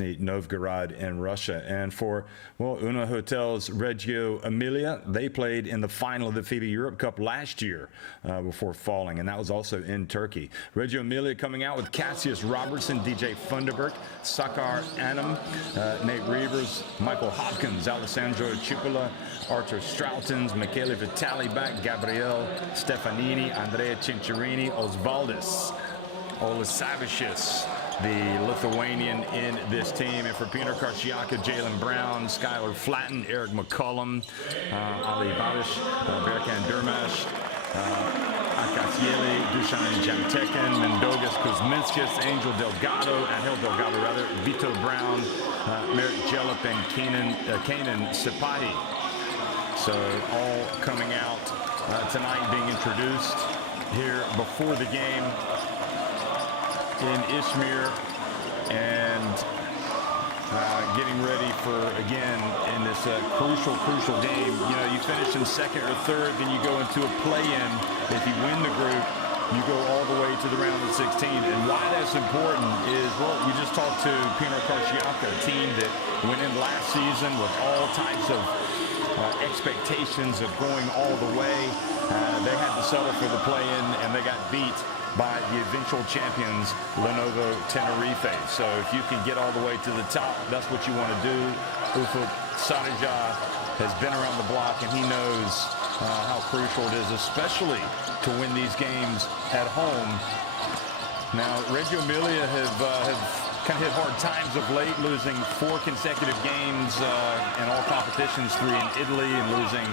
Nizhny Novgorod in Russia. And for, well, UNAHOTELS Reggio Emilia, they played in the final of the FIBA Europe Cup last year before falling, and that was also in Turkey. Reggio Emilia coming out with Cassius Robertson, DJ Funderburg, Sakar Anam, Nate Reavers, Michael Hopkins, Alessandro Cipolla, Artur Strautens, Michele Vitali back, Gabriele Stefanini, Andrea Cinciarini, Osvaldis Olasavicius, the Lithuanian in this team. And for Pinar Karsiyaka, Jalen Brown, Skylar Flatten, Eric McCollum, Ali Babish, Berkan Durmash, Akasieli, Dusan Jamtekin, Mendogas Kuzminskis, Angel Delgado, Vito Brown, Merrick Jellup, and Kanan Sipahi. So all coming out tonight, being introduced here before the game in Izmir, and getting ready for, again, in this crucial game. You know, you finish in second or third, then you go into a play-in. If you win the group, you go all the way to the round of 16. And why that's important is, well, you just talked to Pinar Karsiyaka, a team that went in last season with all types of expectations of going all the way. They had to settle for the play-in, and they got beat by the eventual champions, Lenovo Tenerife. So if you can get all the way to the top, that's what you want to do. Ufuk Sarija has been around the block, and he knows how crucial it is, especially to win these games at home. Now, Reggio Emilia have kind of hit hard times of late, losing 4 consecutive games in all competitions, 3 in Italy, and losing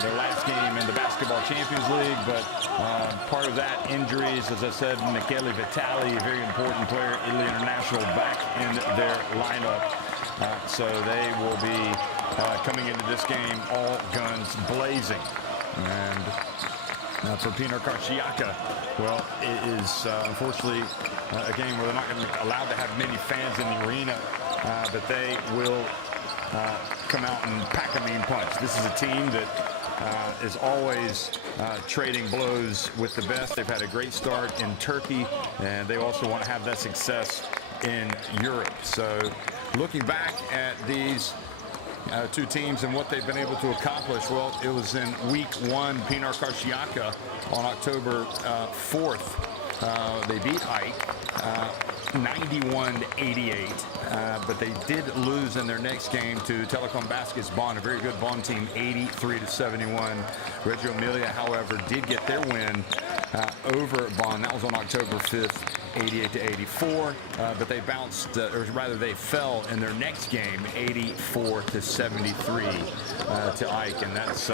their last game in the Basketball Champions League. But part of that, injuries, as I said, Michele Vitali, a very important player, Italy international, back in their lineup. So they will be coming into this game all guns blazing. And for Pinar Karsiyaka, well, it is unfortunately a game where they're not going to be allowed to have many fans in the arena, but they will come out and pack a mean punch. This is a team that is always trading blows with the best. They've had a great start in Turkey, and they also want to have that success in Europe. So looking back at these two teams and what they've been able to accomplish, well, it was in week 1, Pinar Karsiyaka on October 4th. They beat Ike 91-88, but they did lose in their next game to Telecom Baskets Bonn, a very good Bonn team, 83-71. Reggio Emilia, however, did get their win over Bonn. That was on October 5th, 88-84, but they bounced, or rather they fell in their next game, 84-73 to Ike, and that's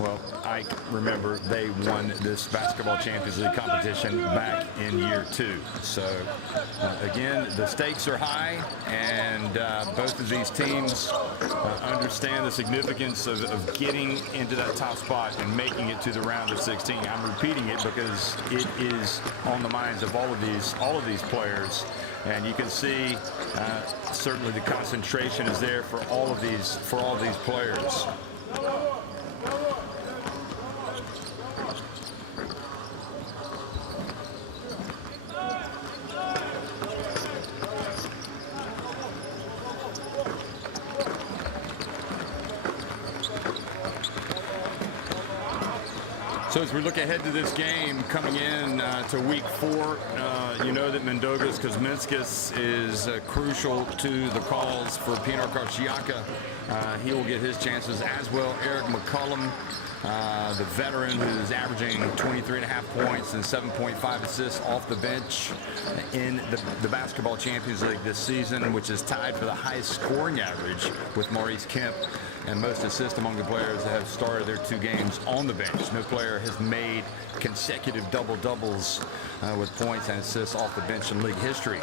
well, Ike, remember, they won this Basketball Champions League competition back in year 2. So, again, the stakes are high, and both of these teams understand the significance of getting into that top spot and making it to the round of 16. I'm repeating it because it is on the minds of all of these players. And you can see certainly the concentration is there for all of these players. So as we look ahead to this game coming in to week 4, you know that Mendogas Kuzminskis is crucial to the calls for Pinar Karsiyaka. He will get his chances, as well Eric McCollum, the veteran who's averaging 23.5 points and 7.5 assists off the bench in the Basketball Champions League this season, which is tied for the highest scoring average with Maurice Kemp, and most assists among the players that have started their 2 games on the bench. No player has made consecutive double-doubles with points and assists off the bench in league history.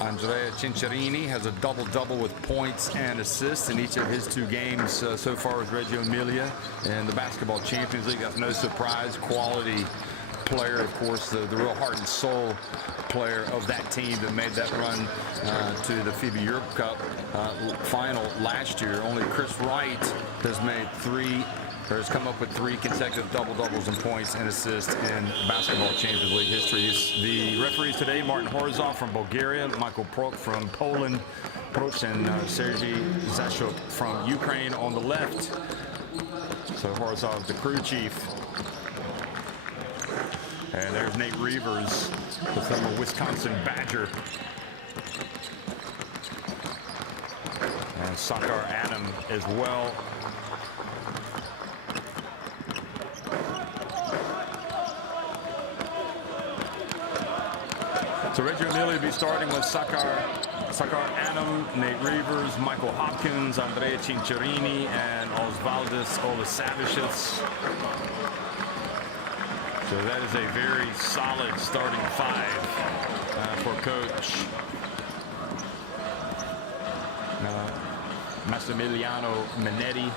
Andrea Cinciarini has a double-double with points and assists in each of his 2 games so far with Reggio Emilia in the Basketball Champions League. That's no surprise. Quality player, of course, the real heart and soul player of that team that made that run to the FIBA Europe Cup final last year. Only Chris Wright has made 3 or has come up with 3 consecutive double-doubles in points and assists in Basketball Champions League history. The referees today, Martin Horzov from Bulgaria, Michael Prok from Poland, Proch and Sergei Zashuk from Ukraine on the left. So Horzov, the crew chief. And there's Nate Reavers, the former Wisconsin Badger. And Sakar Adam as well. So Reggio Emilia will be starting with Sakar Adam, Nate Reavers, Michael Hopkins, Andrea Cincerini, and Osvaldas Olasavicius. So that is a very solid starting 5 for Coach Massimiliano Minetti.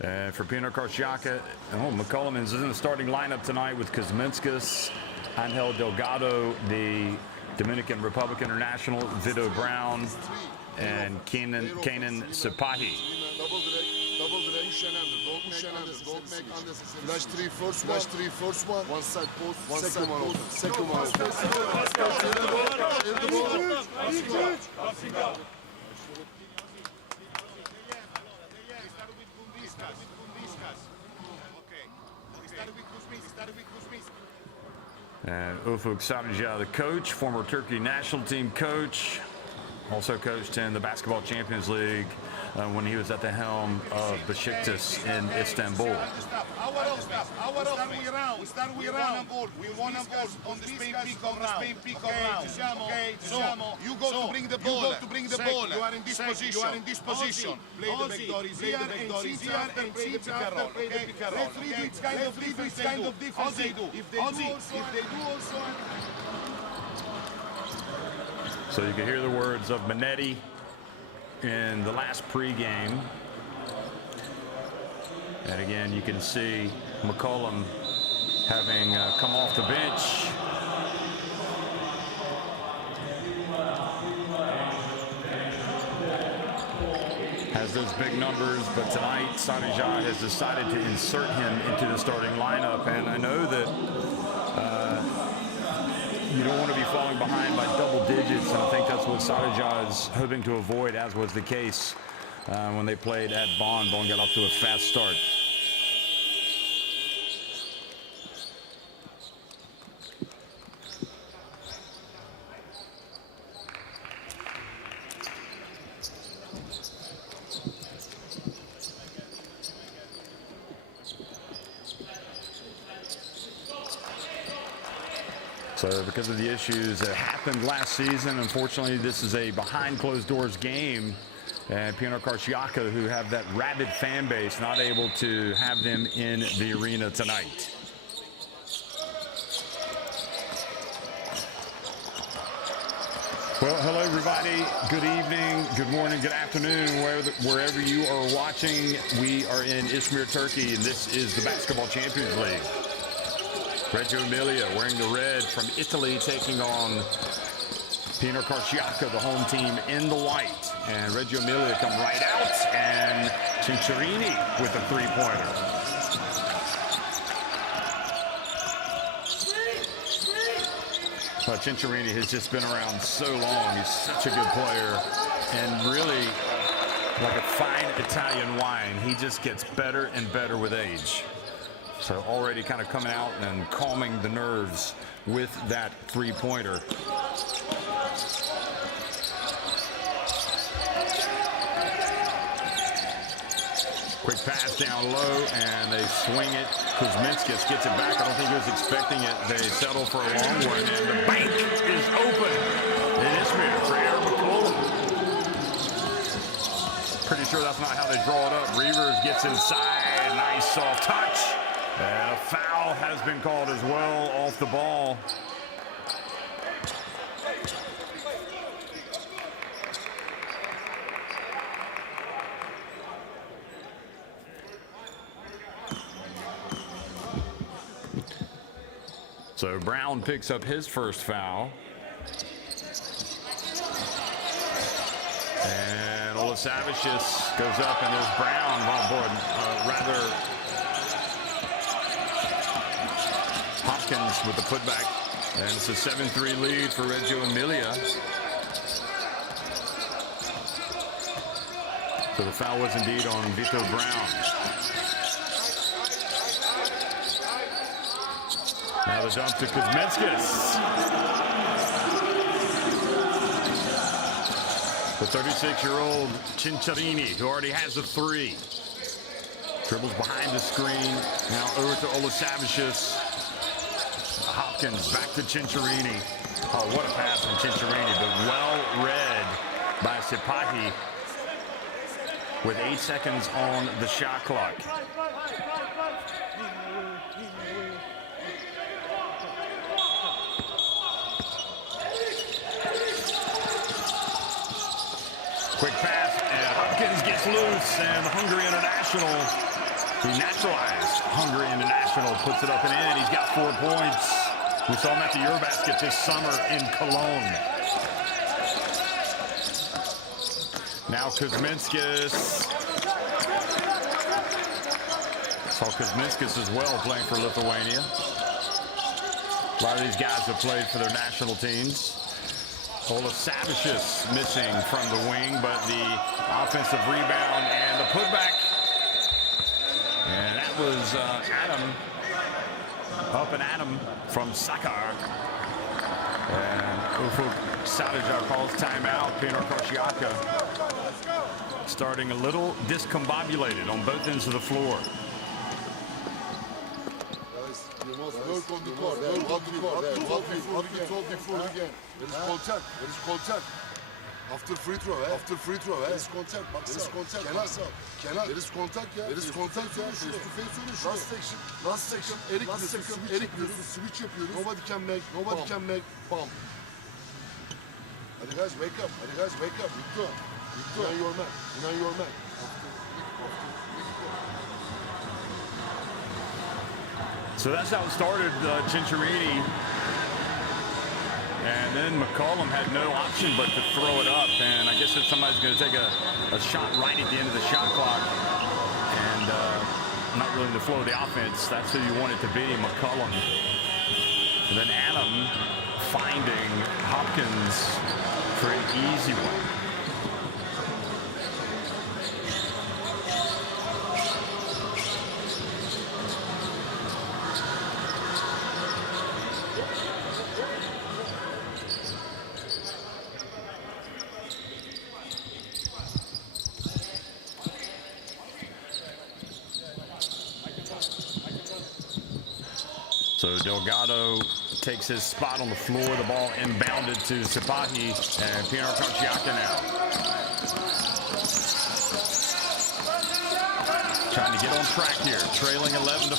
And for Pinar Karsiyaka, McCullum is in the starting lineup tonight with Kuzminskas, Angel Delgado, the Dominican Republic International, Vito Brown, and Kanan Sipahi. Flash 3 first one, one side post, second one. And Ufuk Sarıca, the coach, former Turkey national team coach, also coached in the Basketball Champions League when he was at the helm of Besiktas in Istanbul. We start with round. We want a ball on the Spain pick of round. So you go to bring the ball. You are in this position. Play the back door. Play the back door. And play the pick and roll. Let's read which kind of defense they do. If they do also. So you can hear the words of Minetti in the last pregame. And again, you can see McCullum having come off the bench. Has those big numbers, but tonight Sarıca has decided to insert him into the starting lineup. And I know that you don't want to be falling behind by double digits, and I think that's what Sarıca is hoping to avoid, as was the case when they played at Bonn. Bonn got off to a fast start. So because of the issues that happened last season, unfortunately, this is a behind closed doors game. And Pinar Karsiyaka, who have that rabid fan base, not able to have them in the arena tonight. Well, hello, everybody. Good evening, good morning, good afternoon, wherever you are watching. We are in Izmir, Turkey, and this is the Basketball Champions League. Reggio Emilia wearing the red from Italy, taking on Pinar Karsiyaka, the home team, in the white. And Reggio Emilia come right out, and Cincerini with a three-pointer. Cincerini has just been around so long. He's such a good player, and really like a fine Italian wine. He just gets better and better with age. So already kind of coming out and calming the nerves with that three-pointer. Quick pass down low, and they swing it. Kuzminskas gets it back. I don't think he was expecting it. They settle for a long one, and the bank is open. It is here for Aaron McCullum. Pretty sure that's not how they draw it up. Reavers gets inside. Nice soft touch. And a foul has been called as well off the ball. So Brown picks up his first foul. And Olasavicius goes up, and there's Brown on board. Rather, Hopkins with the putback. And it's a 7-3 lead for Reggio Emilia. So the foul was indeed on Vito Brown. Now the dump to Kuzminskis. The 36-year-old Cinciarini, who already has a three. Dribbles behind the screen. Now over to Olasavicius. Hopkins back to Cinciarini. Oh, what a pass from Cinciarini, but well read by Sipahi with 8 seconds on the shot clock. Quick pass, and Hopkins gets loose, and the Hungary international, the naturalized Hungary international, puts it up and in. He's got 4 points. We saw him at the Eurobasket this summer in Cologne. Now Kuzminskis. Saw Kuzminskis as well playing for Lithuania. A lot of these guys have played for their national teams. Olasavicius missing from the wing, but the offensive rebound and the putback. And that was Adam. Up and Adam from Sakar. And Ufuk Sadajar calls timeout. Pinar Karsiyaka starting a little discombobulated on both ends of the floor. Work on the court. Work on the court. Again. There is contact. There is contact. After free throw, After free throw, There is contact. There is contact. Kenar. There is contact, There is contact, Face to face. Last section. Erik switch yapıyoruz. Nobody can make bump. Hadi guys, wake up. Victor. You know your man. So that's how it started, Cinciarini. And then McCollum had no option but to throw it up. And I guess if somebody's going to take a shot right at the end of the shot clock and not willing to flow the offense, that's who you want it to be, McCollum. And then Adam finding Hopkins for an easy one. So Delgado takes his spot on the floor. The ball inbounded to Sipahi, and Pinar Karsiyaka now. Trying to get on track here, trailing 11-5.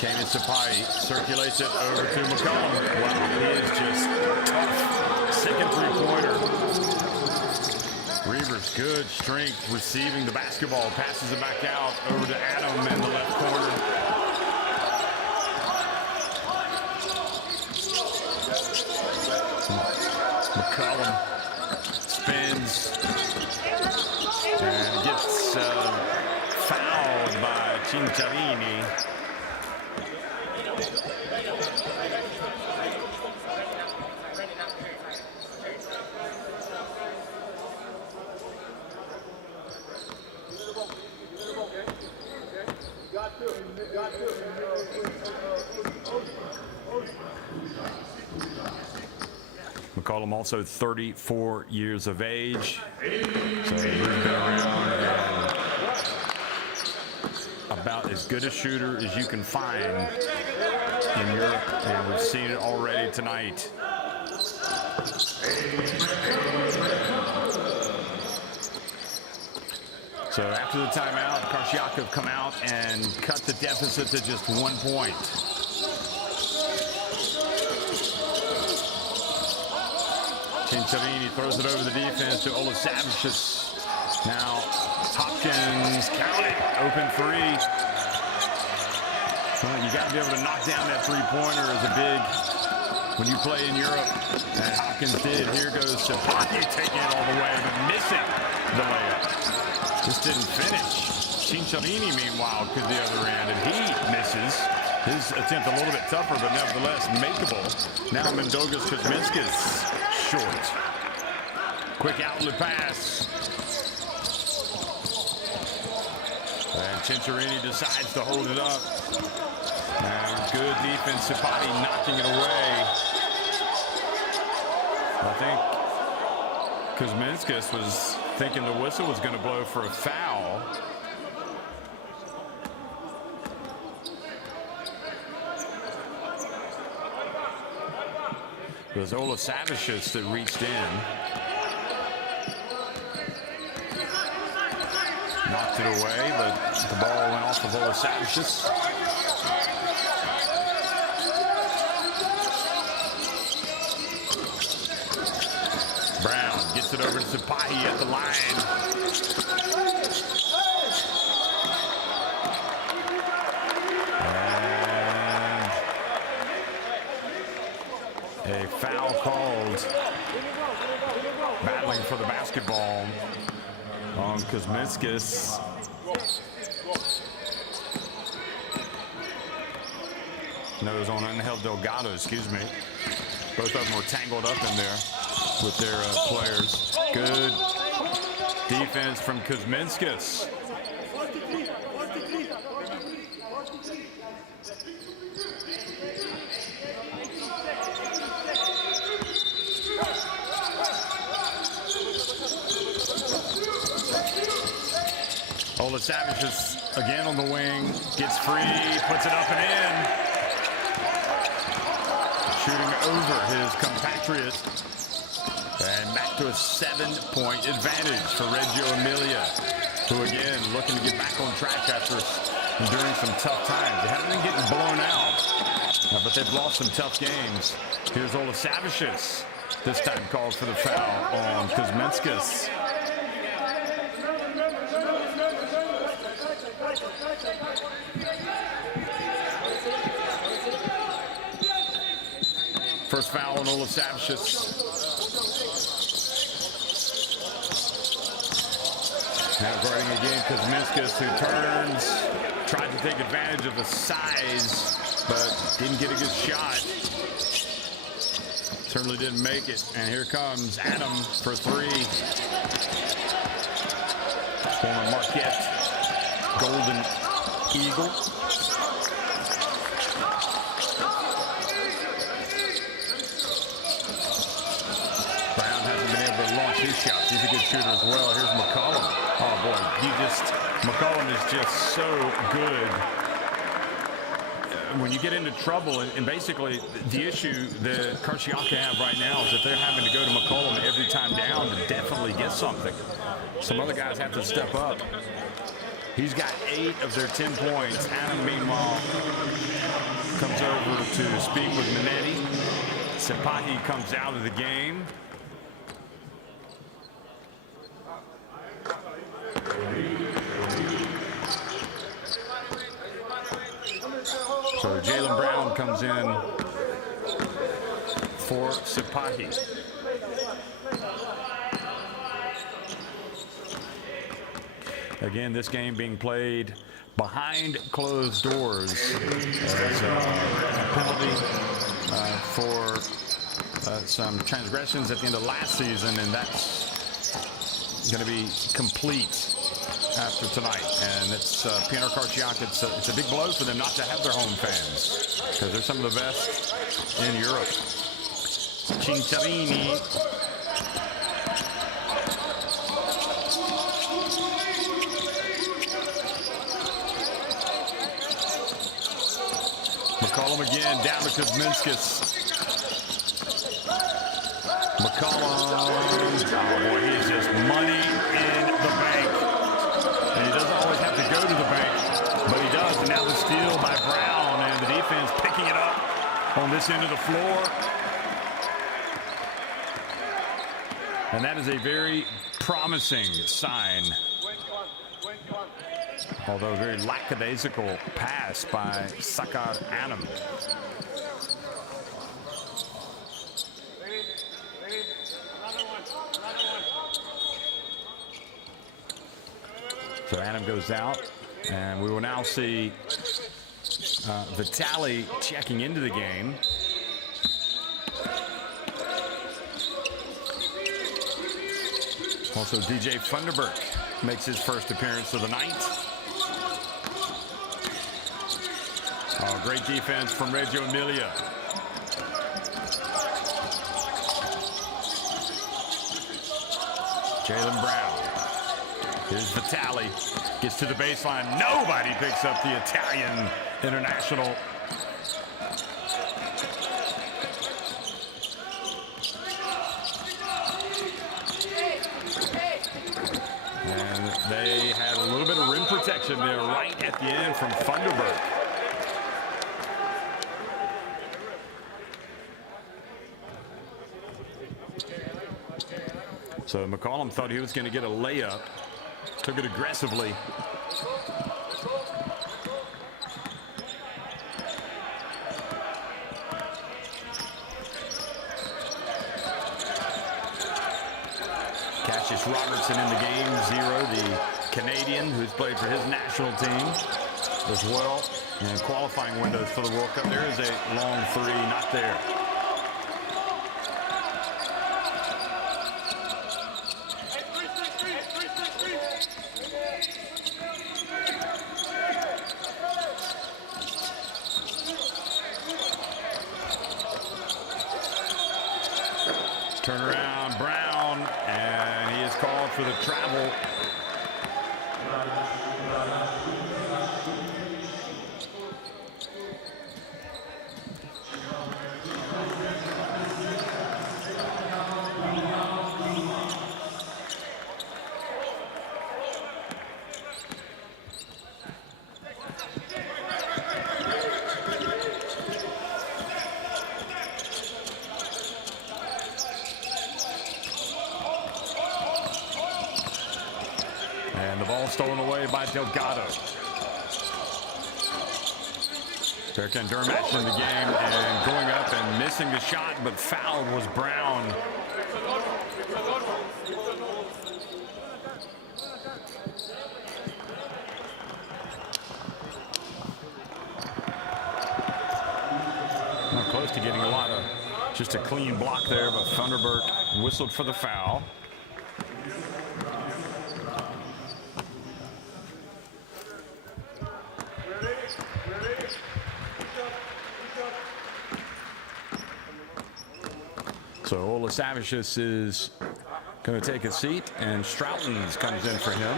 Kanan Sipahi circulates it over to McCollum. Wow, he is just tough. Second three-pointer. Reavers, good strength receiving the basketball, passes it back out over to Adam in the left corner. McCollum spins and gets fouled by Cinciarini. McCollum also 34 years of age. So he's been around about as good a shooter as you can find in Europe, and we've seen it already tonight. So after the timeout, Karsiyaka have come out and cut the deficit to just 1 point. Cinciarini throws it over the defense to Olasavicius. Now Hopkins, count it, open three. Well, you got to be able to knock down that three-pointer as a big when you play in Europe. And Hopkins did. Here goes Sapati taking it all the way, but missing the layup. Just didn't finish. Cincinnati, meanwhile, could the other end, and he misses. His attempt a little bit tougher, but nevertheless makeable. Now Mendogas Kuzminskis short. Quick outlet pass. And Cincinnati decides to hold it up. And good defense. Sapati knocking it away. I think Kuzminskis was thinking the whistle was going to blow for a foul. It was Olasavicius that reached in. Knocked it away, but the ball went off of Olasavicius. Brown gets it over to Sapahi at the line. A foul called. Battling for the basketball on Kuzminskis. No, it was on Angel Delgado, excuse me. Both of them were tangled up in there with their players. Good defense from Kuzminskis. Olasavicius again on the wing, gets free, puts it up and in. Shooting over his compatriot. And back to a 7-point advantage for Reggio Emilia, who again looking to get back on track after enduring some tough times. They haven't been getting blown out, but they've lost some tough games. Here's Olasavicius, this time called for the foul on Kuzminskis. First foul on Olasavicius. Now guarding again Kuzminskis, who turns, tried to take advantage of the size, but didn't get a good shot. Certainly didn't make it. And here comes Adam for three. Former Marquette Golden Eagle. Brown hasn't been able to launch his shots. He's a good shooter as well. Here's McCollum. Oh boy, McCollum is just so good. When you get into trouble, and basically the issue that Karsiyaka have right now is that they're having to go to McCollum every time down to definitely get something. Some other guys have to step up. He's got 8 of their 10 points. Adam, meanwhile, comes over to speak with Minetti. Sapahi comes out of the game. So Jaylen Brown comes in for Sapahi. Again, this game being played behind closed doors as a penalty for some transgressions at the end of last season, and that's going to be complete after tonight. And it's Pinar Karsiyaka. It's a big blow for them not to have their home fans, because they're some of the best in Europe. Cincinnati. McCollum again, down to Kuzminskis. McCollum, oh boy, he's just money in the bank. And he doesn't always have to go to the bank, but he does. And now the steal by Brown, and the defense picking it up on this end of the floor. And that is a very promising sign Although very lackadaisical pass by Sakar Anam. So Anam goes out, and we will now see Vitali checking into the game. Also, DJ Funderburk makes his first appearance of the night. Oh, great defense from Reggio Emilia. Jalen Brown. Here's Vitali. Gets to the baseline. Nobody picks up the Italian international. And they had a little bit of rim protection there right at the end from Funderburk. So McCollum thought he was going to get a layup. Took it aggressively. Cassius Robertson in the game, 0, the Canadian who's played for his national team as well. And qualifying windows for the World Cup. There is a long three, not there. Turnaround, Brown, and he is called for the travel. And the ball stolen away by Delgado. Berkan Durmash in the game and going up and missing the shot, but fouled was Brown. Not close to getting a lot of, just a clean block there, but Funderburk whistled for the foul. So Olasavicius is going to take a seat, and Stroutens comes in for him.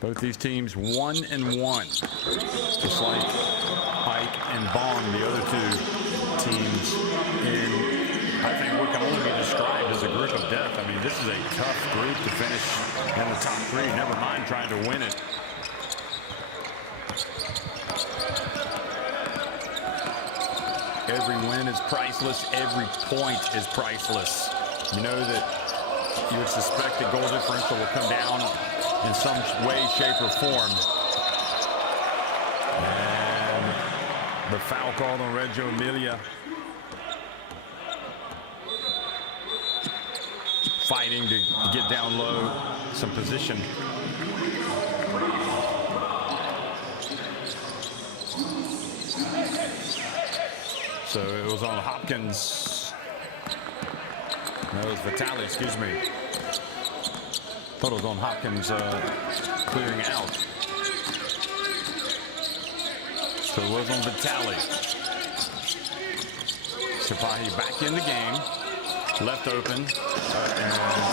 Both these teams 1-1, just like Ike and Bond, the other two teams in, I think, what can only be described as a group of death. I mean, this is a tough group to finish in the top three, never mind trying to win it. Every win is priceless. Every point is priceless. You know that you would suspect the goal differential will come down in some way, shape, or form. And the foul called on Reggio Emilia. Fighting to get down low, some position. So it was on Hopkins. No, it was Vitali, excuse me. Thought it was on Hopkins clearing out. So it was on Vitali. Sipahi back in the game. Left open. And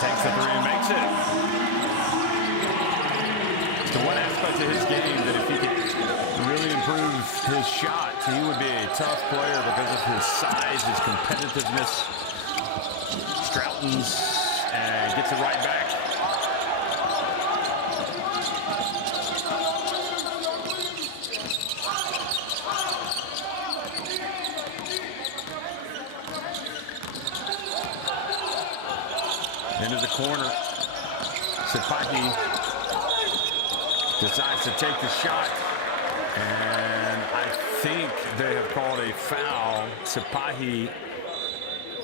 takes the three and makes it. So one aspect of his game that if he could really improve his shot, he would be a tough player because of his size, his competitiveness. Stroutens and gets it right back. into the corner. Sipahi decides to take the shot. And I think they have called a foul. Sipahi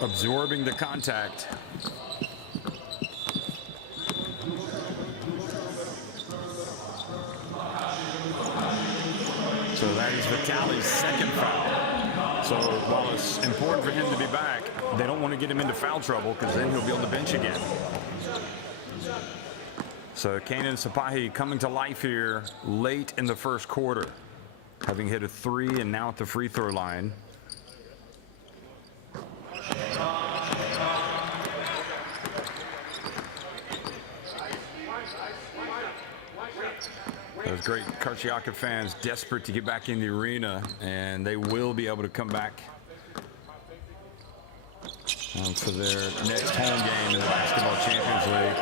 absorbing the contact. So that is Vitali's second foul. So while it's important for him to be back, they don't want to get him into foul trouble because then he'll be on the bench again. So Kenan Sipahi coming to life here late in the first quarter, having hit a 3 and now at the free throw line. Those great Karsiyaka fans desperate to get back in the arena, and they will be able to come back for their next home game in the Basketball Champions League.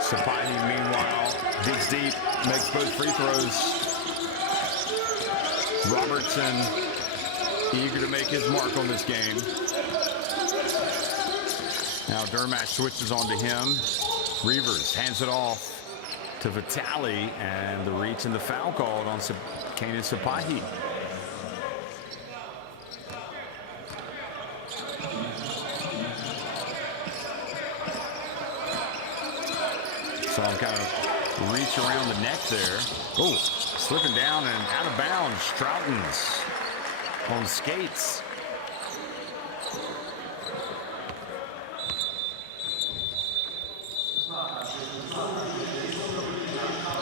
Sipahi, meanwhile, digs deep, makes both free throws. Robertson eager to make his mark on this game. Now Dermash switches on to him. Reavers hands it off to Vitali, and the reach and the foul called on Kenan Sipahi. So I'm kind of reach around the neck there. Oh, slipping down and out of bounds. Stroughton's on skates.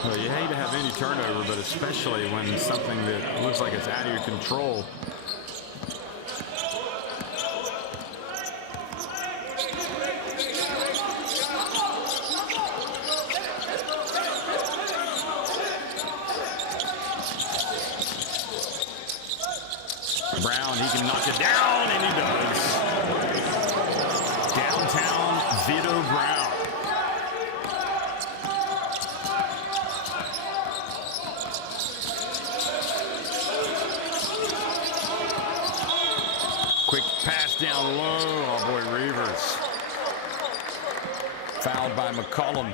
Well, you hate to have any turnover, but especially when something that looks like it's out of your control. Brown, he can knock it down, and he does. Downtown Vito Brown. Quick pass down low. Oh, boy, Reavers. Fouled by McCollum.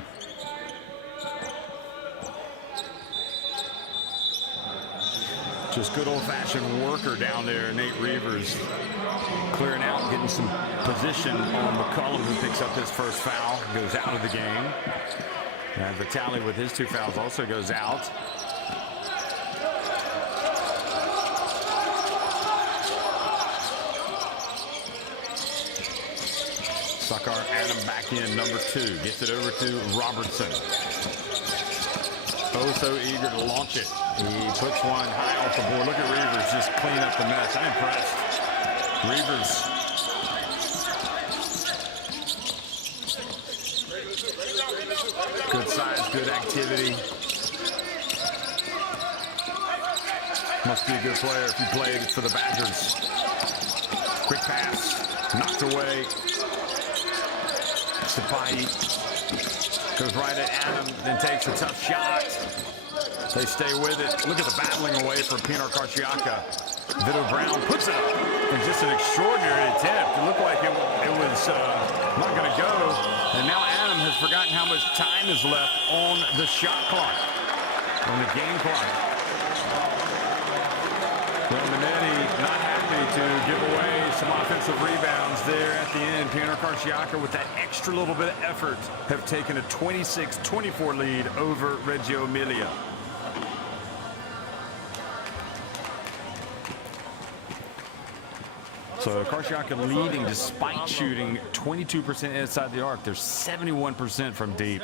Just good old-fashioned worker down there, Nate Reavers. Clearing out, getting some position on McCollum, who picks up his first foul, goes out of the game. And Vitali with his 2 fouls also goes out. Sakar Adam back in, number 2. Gets it over to Robertson. Oh, so eager to launch it. He puts one high off the board. Look at Reavers just clean up the mess. I'm impressed. Reavers. Good size, good activity. Must be a good player if you played for the Badgers. Quick pass. Knocked away. Sipahi goes right at Adam, then takes a tough shot. They stay with it. Look at the battling away from Pinar Karsiyaka. Vito Brown puts it up. And just an extraordinary attempt. It looked like it was not going to go. And now Adam has forgotten how much time is left on the shot clock, on the game clock. Well, Minetti not happy to give away some offensive rebounds there at the end. Pinar Karsiyaka, with that extra little bit of effort, have taken a 26-24 lead over Reggio Emilia. So Karsiyaka leading despite shooting 22% inside the arc. They're 71% from deep.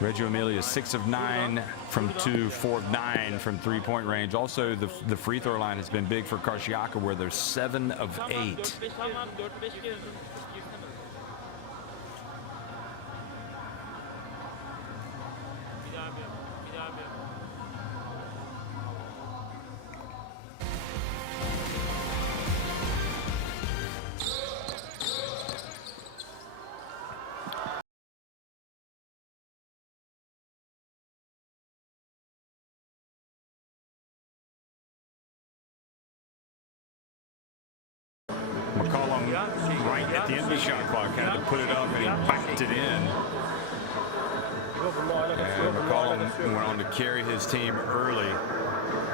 Reggio Emilia 6 of 9 from 2, 4 of 9 from three-point range. Also, the free throw line has been big for Karsiyaka, where they're 7 of 8. McCollum McCollum right at the end of the shot clock had to put it up, and he backed it in. And McCollum went on to carry his team early.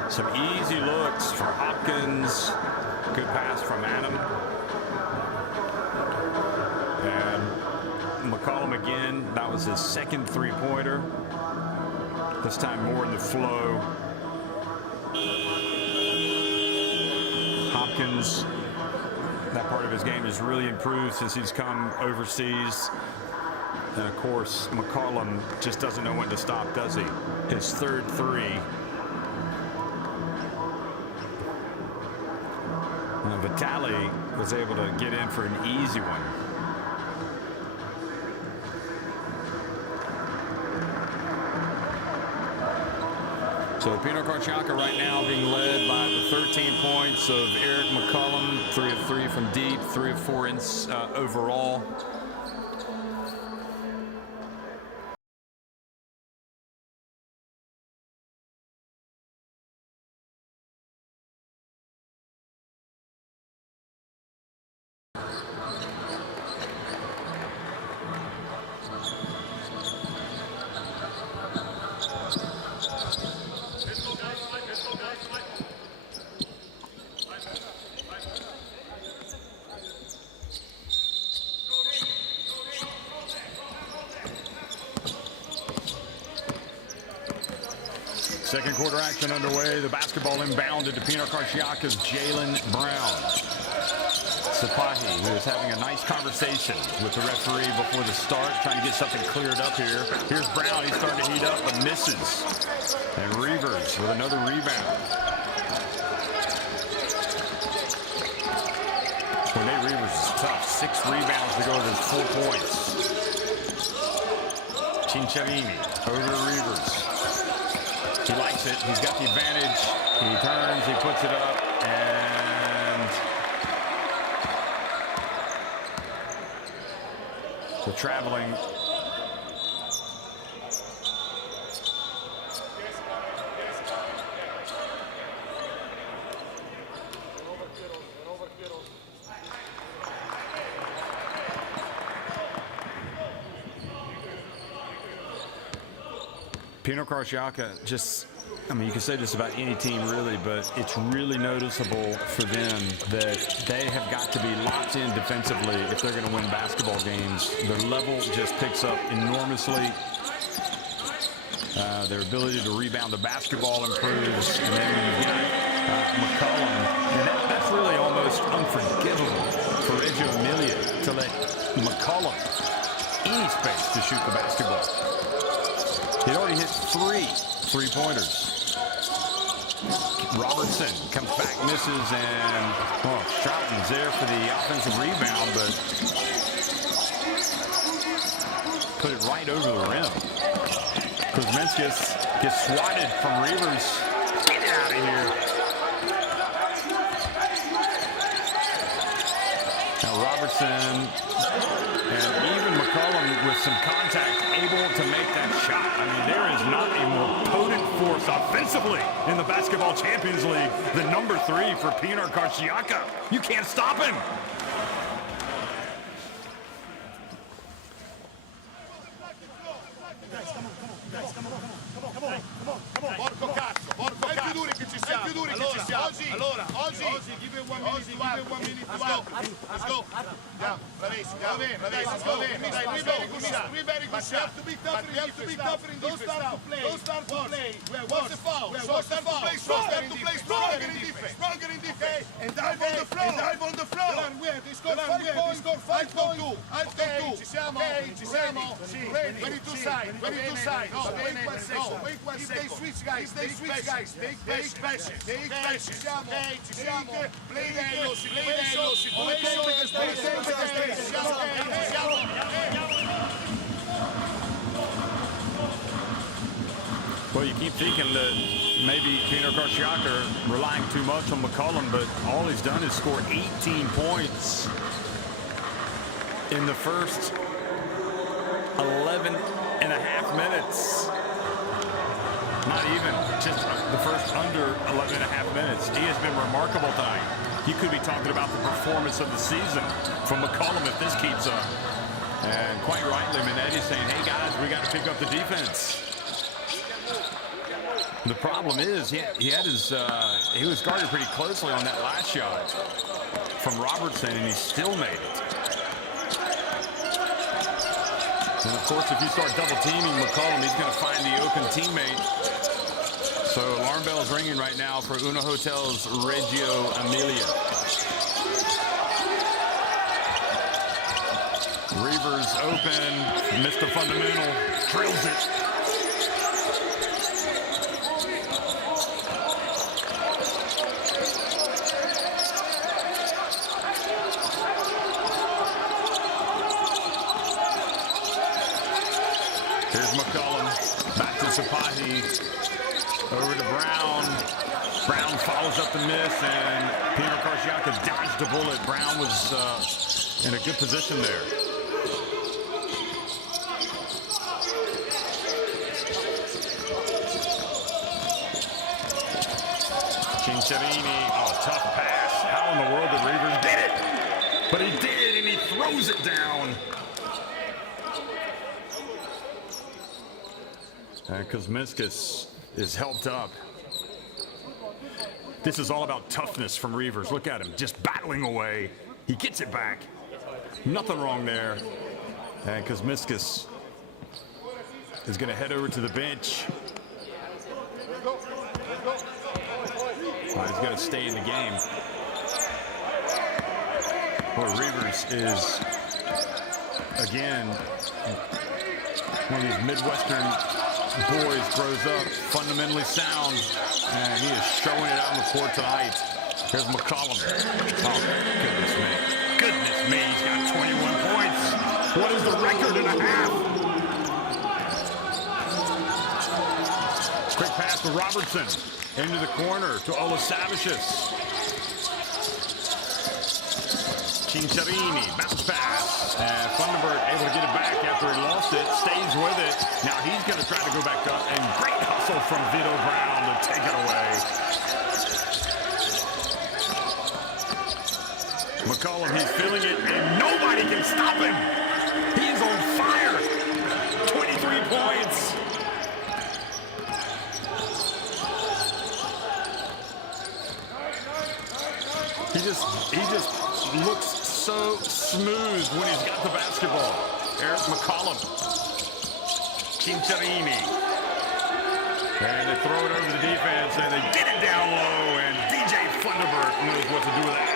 Some easy looks for Hopkins. Good pass from Adam. And McCollum again, that was his second three-pointer. This time more in the flow. Hopkins, that part of his game has really improved since he's come overseas. And of course, McCollum just doesn't know when to stop, does he? His third three. Vitali was able to get in for an easy one. So Pinar Karsiyaka right now being led by the 13 points of Eric McCollum, 3 of 3 from deep, 3 of 4 overall. Second quarter action underway. The basketball inbounded to Pinar Karsiyaka's Jalen Brown. Sapahi, who is having a nice conversation with the referee before the start, trying to get something cleared up here. Here's Brown. He's starting to heat up, but misses. And Reavers with another rebound. Nate Reavers is tough. 6 rebounds to go with his 4 points. Cinciarini over to Reavers. He likes it. He's got the advantage. He turns, he puts it up, and the traveling. Pinar Karsiyaka just, I mean, you can say this about any team really, but it's really noticeable for them that they have got to be locked in defensively if they're going to win basketball games. Their level just picks up enormously. Their ability to rebound the basketball improves. And then you've got McCollum. And that's really almost unforgivable for Reggio Emilia to let McCollum any space to shoot the basketball. He'd already hit 3 3-pointers. Robertson comes back, misses, and well, Stroughton's there for the offensive rebound, but put it right over the rim. Kuzminskis gets swatted from Reavers. Get out of here. Now Robertson and even McCollum with some contact able to make that shot. I mean, there is not a more potent force offensively in the Basketball Champions League than number 3 for Pinar Karsiyaka. You can't stop him. Oggi, give it 1 minute, let's go. Yeah, bravissimo, va bene, dai, very good shot. We have to be tougher in defense. Don't start to play. What's the foul? Start to play stronger in defense. And dive on the floor. They score 5 points. 5-2. Ci siamo. Very two side. No, wait 1 second. If they switch guys, take passes. Ci siamo. Play Well, you keep thinking that maybe Pinar Karsiyaka relying too much on McCollum, but all he's done is score 18 points in the first 11 and a half minutes. Not even, just the first under 11 and a half minutes. He has been remarkable tonight. you could be talking about the performance of the season from McCollum if this keeps up. And quite rightly, Minetti's saying, hey guys, we got to pick up the defense. The problem is he was guarded pretty closely on that last shot from Robertson, and he still made it. And of course, if you start double teaming McCollum, he's going to find the open teammate. So alarm bells ringing right now for UNAHOTELS Reggio Emilia. Reavers open, missed the fundamental, drills it. Here's McCollum, back to Sapahi, over to Brown. Brown follows up the miss, and Pinar Karsiyaka dodged the bullet. Brown was in a good position there. Cincerini, oh, tough pass. How in the world did Reavers did it? But he did, and he throws it down. Kuzminskas is helped up. This is all about toughness from Reavers. Look at him, just battling away. He gets it back. Nothing wrong there. And Kuzminskas is going to head over to the bench. He's going to stay in the game. Well, Reavers is, again, one of these Midwestern boys, grows up fundamentally sound, and he is showing it out on the court tonight. Here's McCollum. Oh, goodness me. Goodness me, he's got 21 points. What is the record and a half? Quick pass to Robertson. Into the corner to Olasavicius. Cincerini, bounce pass. And Thunderbird able to get it back after he lost it. Stays with it. Now he's going to try to go back up. And great hustle from Vito Brown to take it away. McCollum, he's feeling it, and nobody can stop him. He's on fire. 23 points. He just looks so smooth when he's got the basketball. Eric McCollum. Cincerini. And they throw it over the defense, and they get it down low, and DJ Thunderbird knows what to do with that.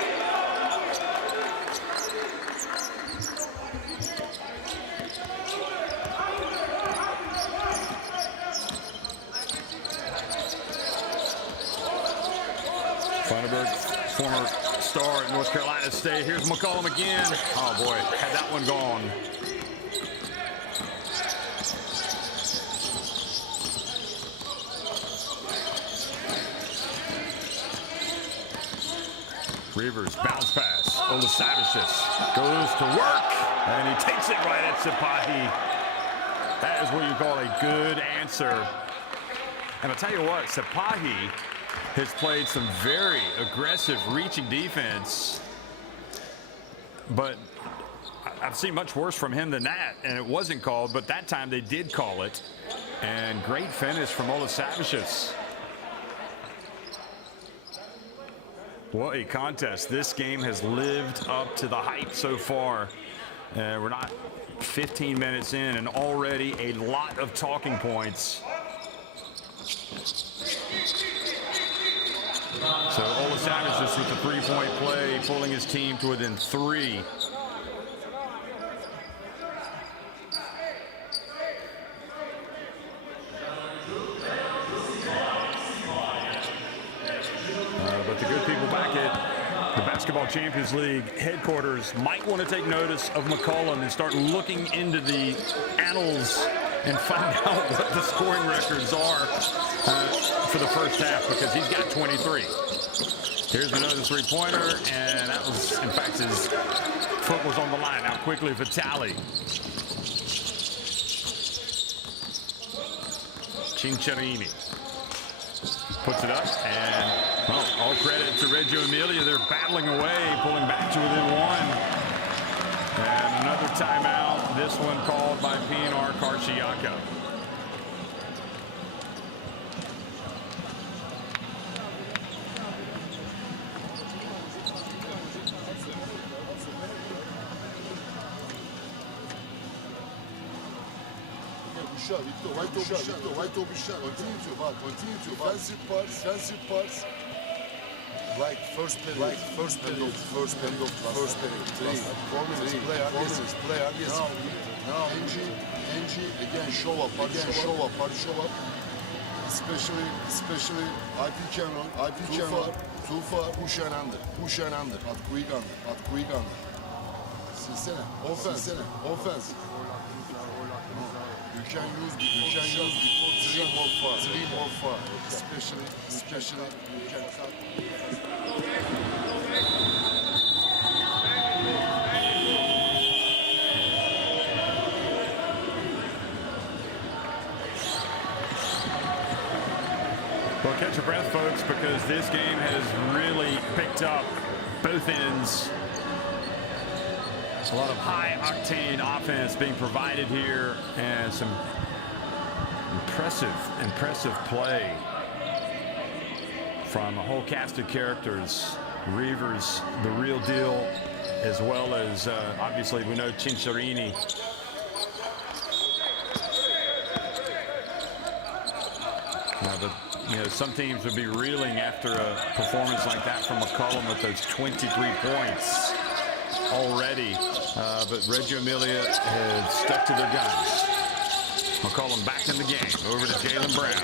Thunderbird, former star at North Carolina State. Here's McCollum again. Oh boy, had that one gone. Reavers, bounce pass. Olasavicius goes to work, and he takes it right at Sapahi. That is what you call a good answer. And I'll tell you what, Sapahi has played some very aggressive reaching defense, but I've seen much worse from him than that, and it wasn't called, but that time they did call it. And great finish from Olasavicius. What a contest. This game has lived up to the hype so far. We're not 15 minutes in, and already a lot of talking points. So Olasavicius with the three-point play, pulling his team to within 3. But the good people back at the Basketball Champions League headquarters might want to take notice of McCollum and start looking into the annals and find out what the scoring records are for the first half, because he's got 23. Here's another three-pointer, and that was, in fact, his foot was on the line. Now quickly Vitali. Cincerini. Puts it up, and well, all credit to Reggio Emilia. They're battling away, pulling back to within one. And another timeout, this one called by Pinar Karsiyaka. Defensive parts. Like first period, first period. Three, play aggressive. Now, Angie, again, show up. Especially IP channel, too far, push and under. At quick under. Silsene, offense. You can use before three more far. Especially you can cut. Well, catch your breath, folks, because this game has really picked up both ends. A lot of high-octane offense being provided here, and some impressive play from a whole cast of characters. Reavers, the real deal, as well as obviously we know Cinciarini. Some teams would be reeling after a performance like that from McCollum with those 23 points already. But Reggio Emilia had stuck to their guns. McCollum back in the game. Over to Jaylen Brown.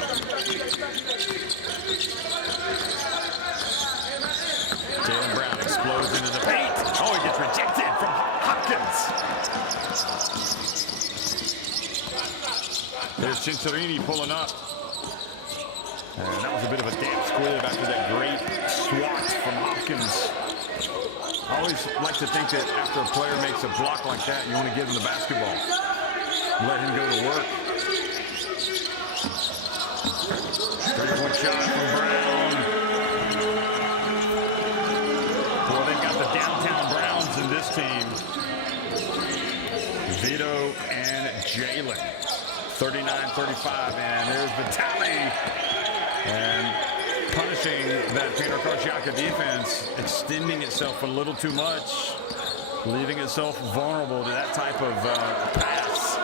Jaylen Brown explodes into the paint. Oh, he gets rejected from Hopkins. There's Cinciarini pulling up. And that was a bit of a damp squib after that great swat from Hopkins. I always like to think that after a player makes a block like that, you want to give him the basketball. Let him go to work. 3-point shot from Brown. Boy, they've got the downtown Browns in this team. Vito and Jaylen. 39-35, and there's Vitali. And punishing that Pinar Karsiyaka defense, extending itself a little too much, leaving itself vulnerable to that type of pass.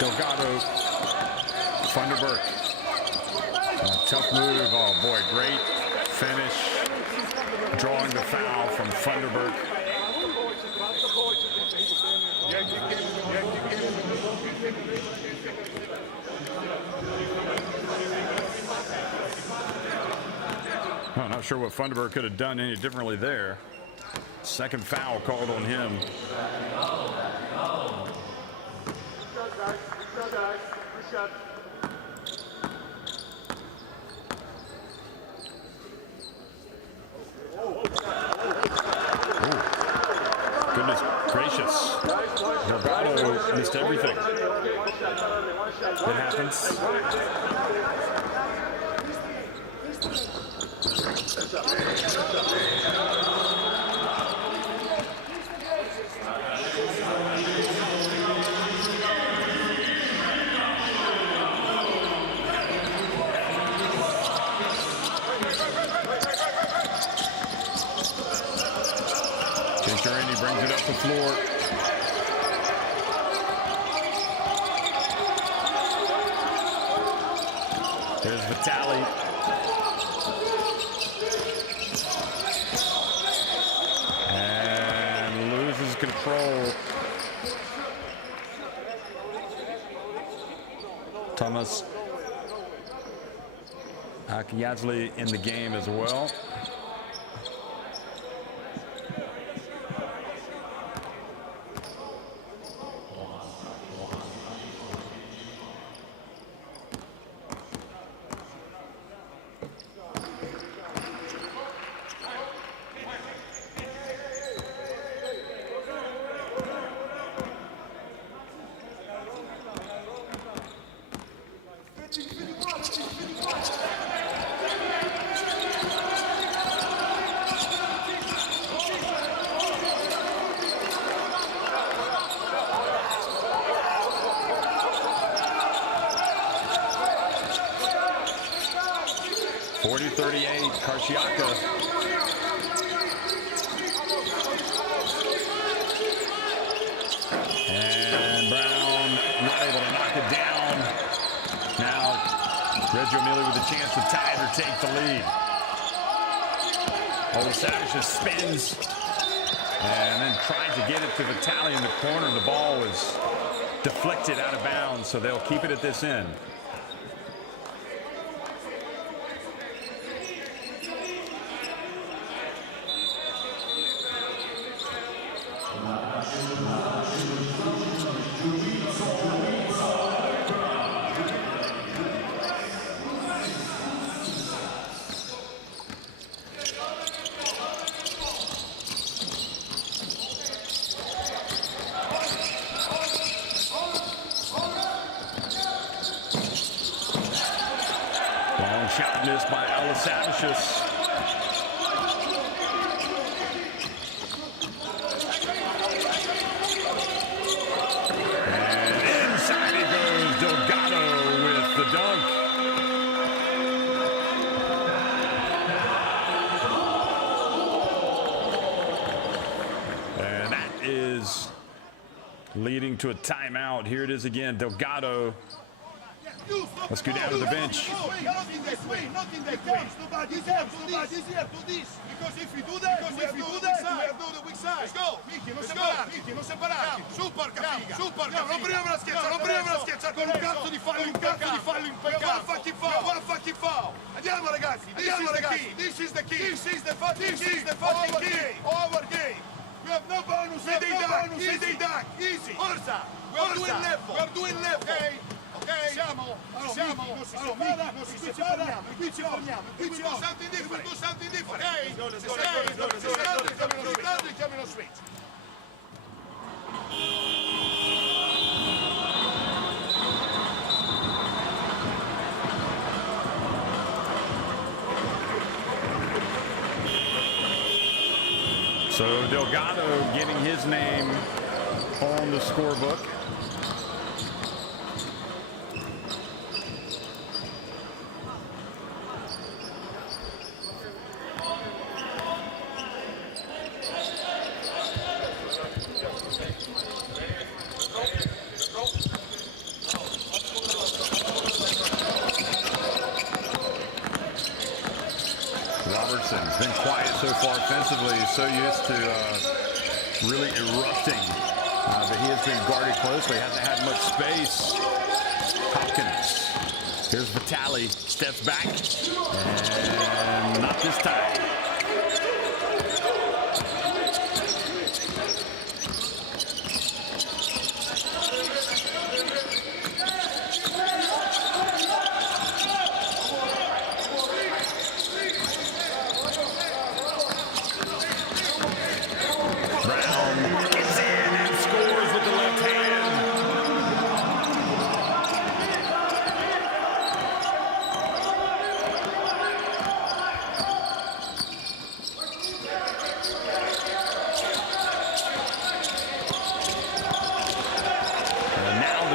Delgado, Funderburk. Tough move. Oh boy, great finish. Drawing the foul from Funderburk. I'm not sure what Funderburk could have done any differently there. Second foul called on him. Goodness gracious. Delgado missed everything. It happens. Cinciarini brings it up the floor. There's Vitali. And loses control. Thomas Akiazli in the game as well. 40-38, Karsiyaka. And Brown not able to knock it down. Now, Reggio Emilia with a chance to tie it or take the lead. Savage spins and then tried to get it to Vitali in the corner. The ball was deflected out of bounds, so they'll keep it at this end. Shot missed by Savicius. And inside he goes, Delgado with the dunk. And that is leading to a timeout. Here it is again, Delgado. Let's go down to the bench. Not in that way. Nobody's here to this. Because if we do that, we have to the weak side. Let's go. Non separati. Super capiga. Non prendiamo la schiaccia, con un cazzo di fallo impeccabile. One fucking foul. Andiamo ragazzi. This is the key. This is the fucking key. Our game. We have no bonus. Easy duck. Easy. Forza. We're doing level. Okay. Siamo. Non si separa. Qui ci fermiamo. We will do something different. Okay. Chiami lo switch. So Delgado getting his name on the scorebook. Robertson's been quiet so far offensively. He's so used to really erupting. But he has been guarded closely. Hasn't had much space. Hopkins. Here's Vitali. Steps back. And not this time.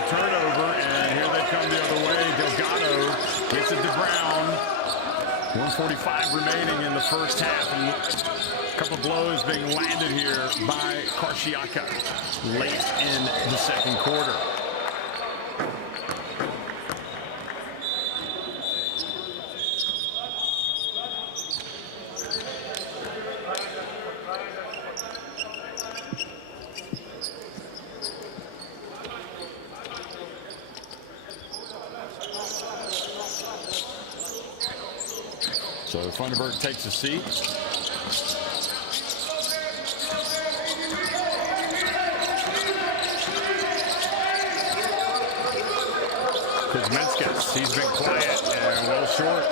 Turnover, and here they come the other way. Delgado gets it to Brown. 1:45 remaining in the first half, and a couple of blows being landed here by Karsiyaka late in the second quarter. So Funderburg takes a seat. Kuzminskas, he's been quiet and well short.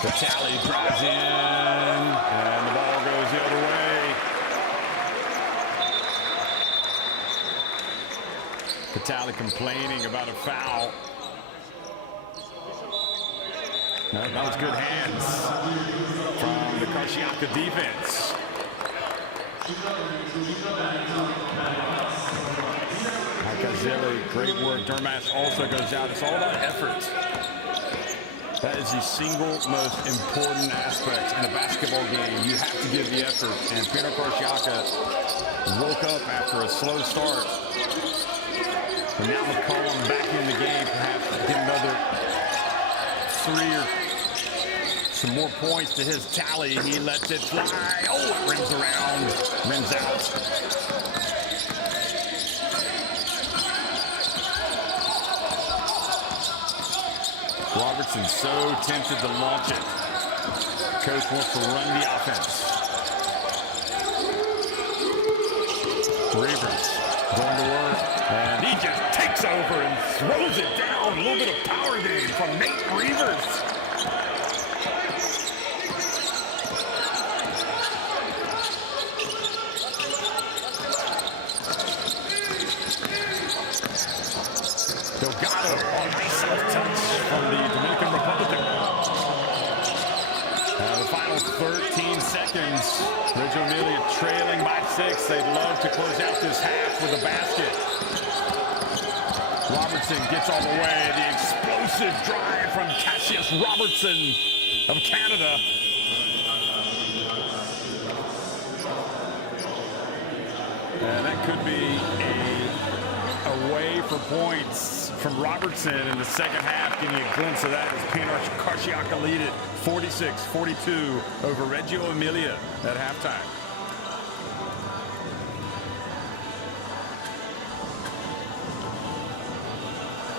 Vitali drives in, and the ball goes the other way. Vitali complaining about a foul. No, that was good hands from the Karsiyaka defense. Kazili, great work. Durmash also goes out. It's all about effort. That is the single most important aspect in a basketball game. You have to give the effort. And Pinar Karsiyaka woke up after a slow start. And now McCollum back in the game, perhaps to get another 3 or some more points to his tally. He lets it fly. Oh, it rims around, rims out. Robertson so tempted to launch it. Coach wants to run the offense. Reavers going to work, and he just takes over and throws it down. A little bit of power game from Nate Reavers. Delgado, nice touch from the Dominican Republic. The final 13 seconds. Reggio Emilia trailing by 6. They'd love to close out this half with a basket. Robertson gets all the way. The explosive drive from Cassius Robertson of Canada. And that could be a way for points from Robertson in the second half. Getting a glimpse of that as Pinar Karsiyaka lead it 46-42 over Reggio Emilia at halftime.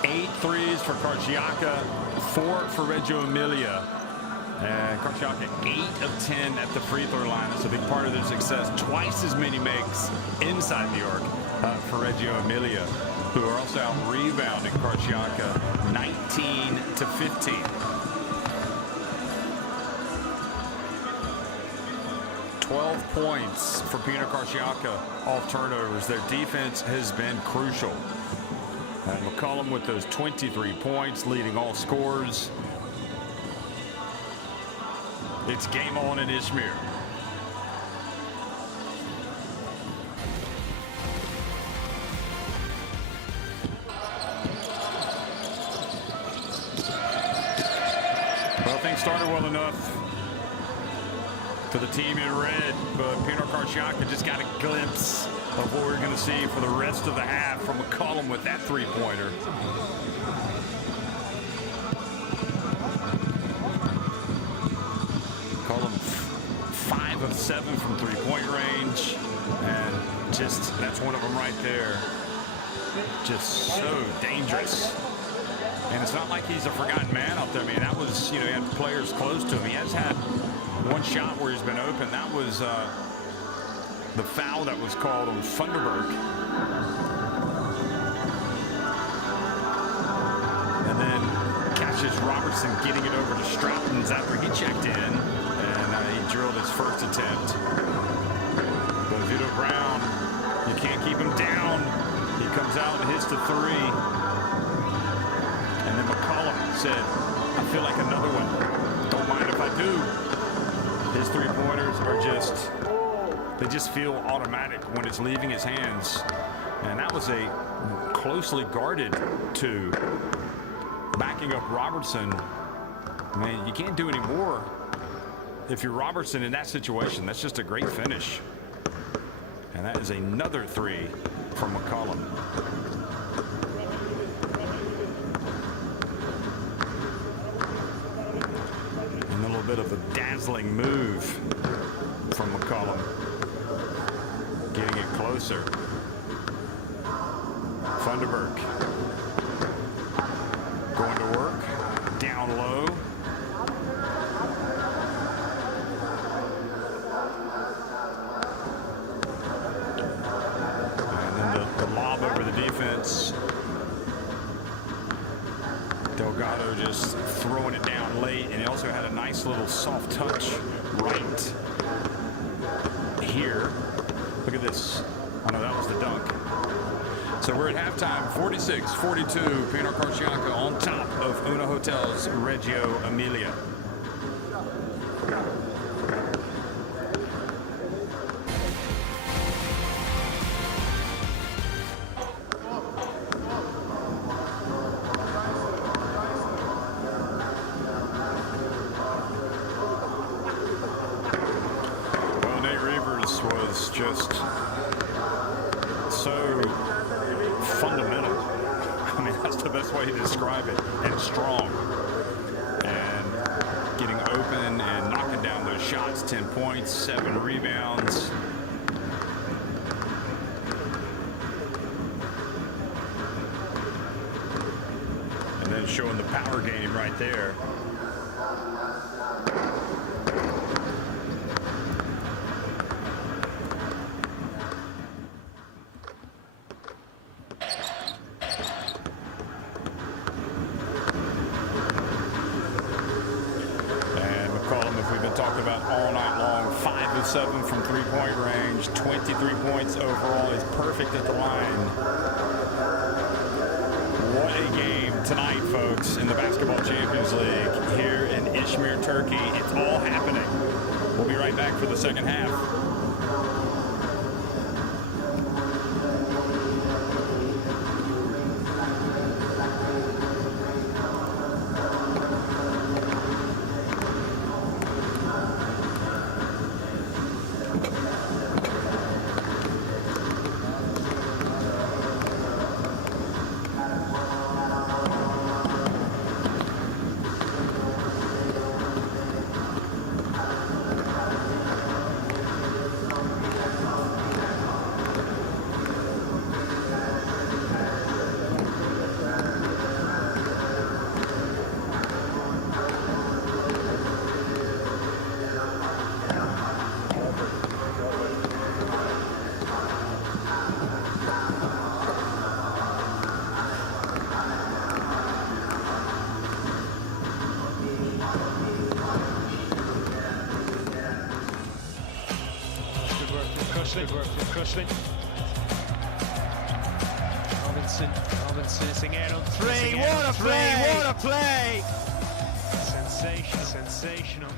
Eight threes for Karsiyaka, 4 for Reggio Emilia. And Karsiyaka 8 of 10 at the free throw line. That's a big part of their success. Twice as many makes inside New York for Reggio Emilia, who are also out rebounding Karsiyaka 19-15. 12 points for Pinar Karsiyaka off turnovers. Their defense has been crucial. And McCollum with those 23 points, leading all scorers. It's game on in Izmir. Well, things started well enough for the team in red, but Pinar Karsiyaka just got a glimpse of what we're going to see for the rest of the half from McCollum with that three-pointer. McCollum 5 of 7 from three-point range, and just that's one of them right there. Just so dangerous. And it's not like he's a forgotten man out there. I mean, that was, he had players close to him. He has had one shot where he's been open. That was the foul that was called on Funderburg. And then Cassius Robertson getting it over to Stratton's after he checked in. And he drilled his first attempt. But Vito Brown, you can't keep him down. He comes out and hits the three. And then McCollum said, I feel like another one. Don't mind if I do. His three-pointers are just, they just feel automatic when it's leaving his hands. And that was a closely guarded two. Backing up Robertson. I mean, you can't do any more if you're Robertson in that situation. That's just a great finish. And that is another three from McCollum. And a little bit of a dazzling move from McCollum. Getting it closer. Funderburg going to work. Down low. And then the lob over the defense. Delgado just throwing it down late, and he also had a nice little soft touch right here. Look at this. Oh no, that was the dunk. So we're at halftime, 46-42. Pinar Karsiyaka on top of UNAHOTELS Reggio Emilia. the best way to describe it. And strong. And getting open and knocking down those shots. 10 points, 7 rebounds. And then showing the power game right there. Talked about all night long, 5 of 7 from three-point range, 23 points overall. Is perfect at the line. What a game tonight, folks, in the Basketball Champions League here in Izmir, Turkey. It's all happening. We'll be right back for the second half. Robinson in on 3. What a play! What a play! Sensational.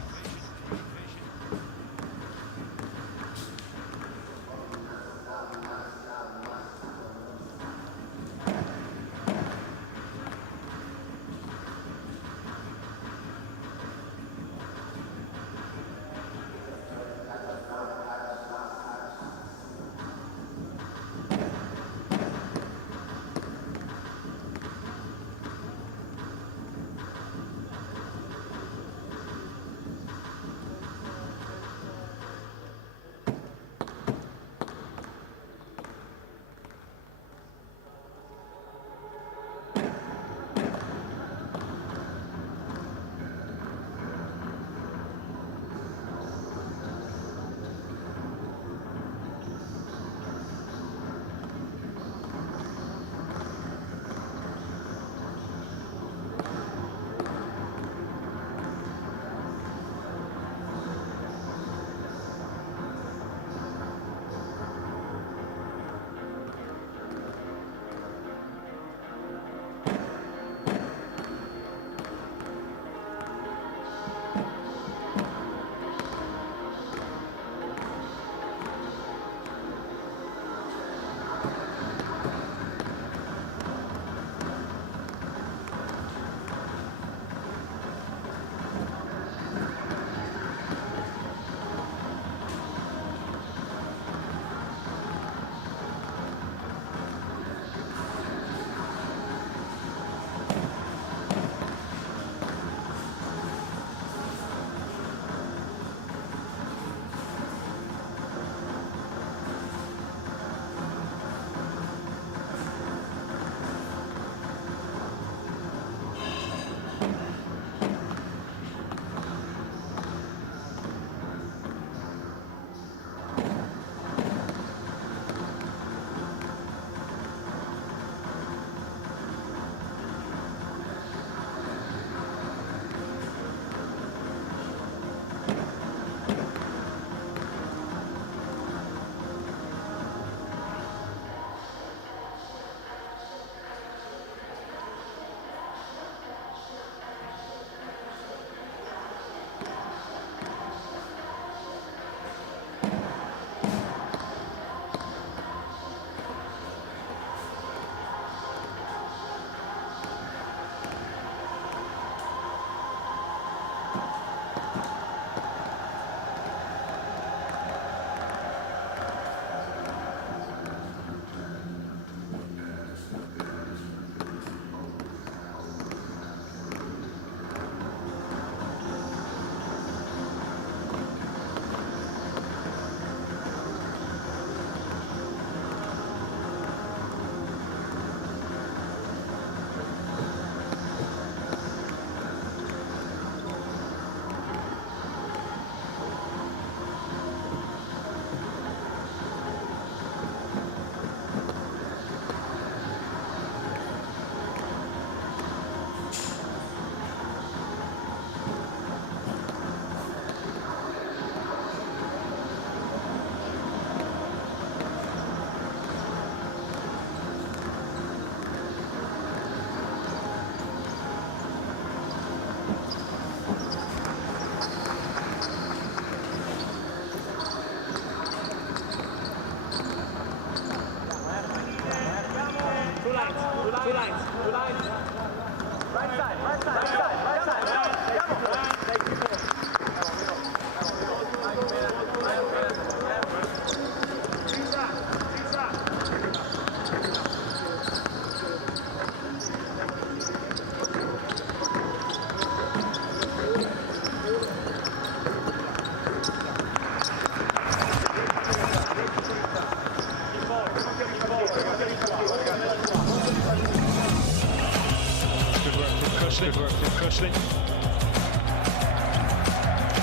Good work from Crossley.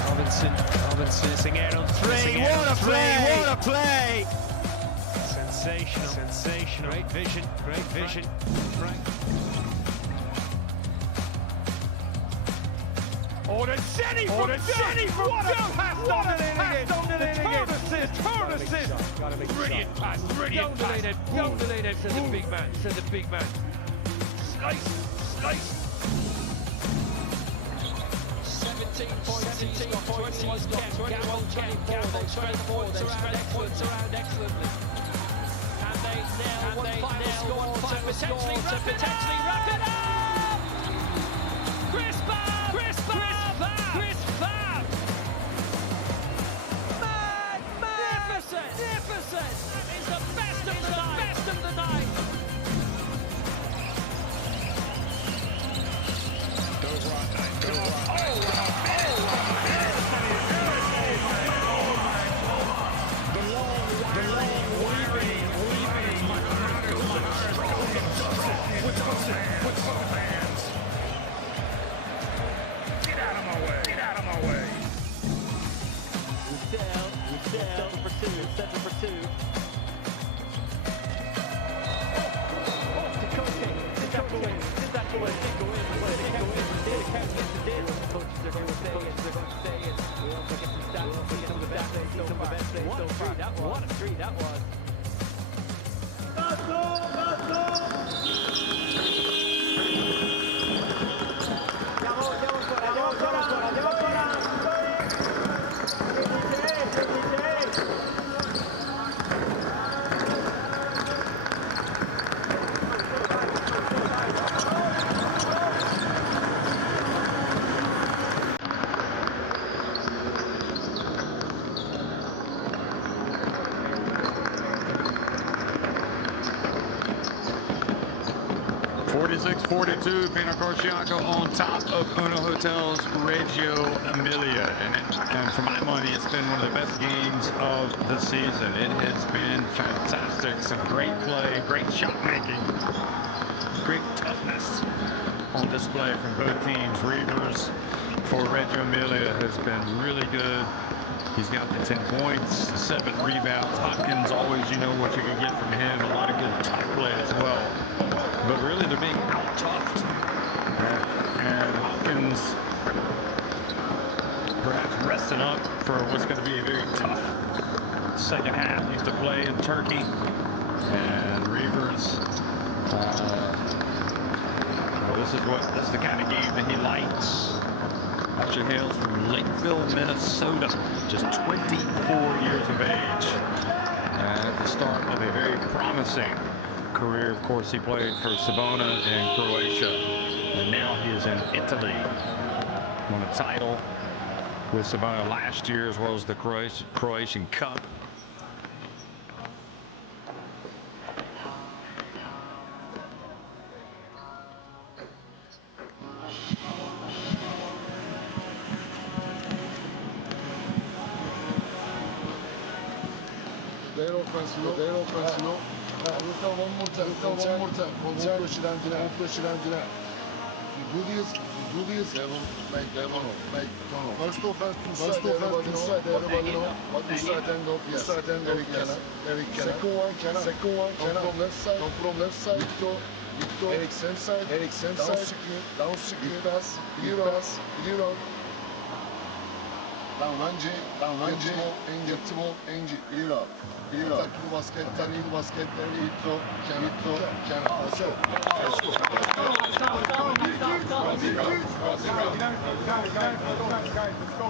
Robinson missing out on three. What a play! What a play! Sensational. Great vision. Frank. Oh, the City from what a pass on the turn assist. Brilliant pass. Don't delay it, says the big man. Slice. 17 points, 21 straight points around excellently. And they now one final score to potentially wrap it up! Chris Babb! Magnificent! That is the best of the night! Get out of my way. Seven for two. Did that go in? Coaches are going to say it. We also get some stats. See some of the best plays so far. What a three that was. .42, Pinar Karsiyaka on top of UNAHOTELS Reggio Emilia. And for my money, it's been one of the best games of the season. It has been fantastic. Some great play, great shot making, great toughness on display from both teams. Reavers for Reggio Emilia has been really good. He's got the 10 points, 7 rebounds. Hopkins, always you know what you can get from him. A lot of good tough play as well. But really, they're being out-toughed. And Hopkins perhaps resting up for what's going to be a very tough second half. He used to play in Turkey. And Reavers, this is the kind of game that he likes. Actually hails from Lakeville, Minnesota, just 24 years of age. And at the start of a very promising career, of course, he played for Sabona in Croatia, and now he is in Italy. Won a title with Sabona last year, as well as the Croatian Cup. Their offense, one more time. Do this. Make First offense inside, everybody know. What you side end of, yes. Eric Kenner. Second one, from left side. Victor. Eric side. Down screen. Pass. Clear out. Down Angie. Get the ball. Angie. Clear out. Attack to basket. Victor. Kenner. Let's go. Guys, let's go.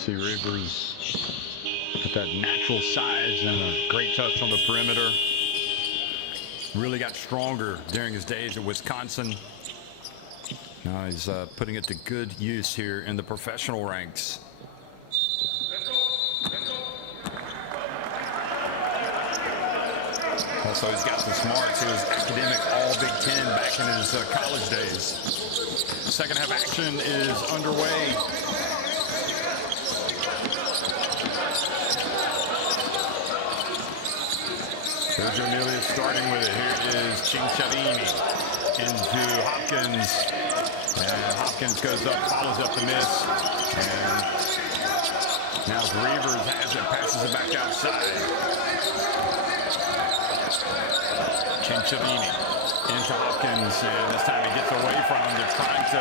See Rivers with that natural size and a great touch on the perimeter. Really got stronger during his days at Wisconsin. Now he's putting it to good use here in the professional ranks. Also, he's got the smarts. He was academic all Big Ten back in his college days. Second half action is underway. Reggio Emilia starting with it. Here is Cinciarini into Hopkins. And Hopkins goes up, follows up the miss. And now Reavers has it, passes it back outside. Cinciarini into Hopkins, and this time he gets away from him. They're trying to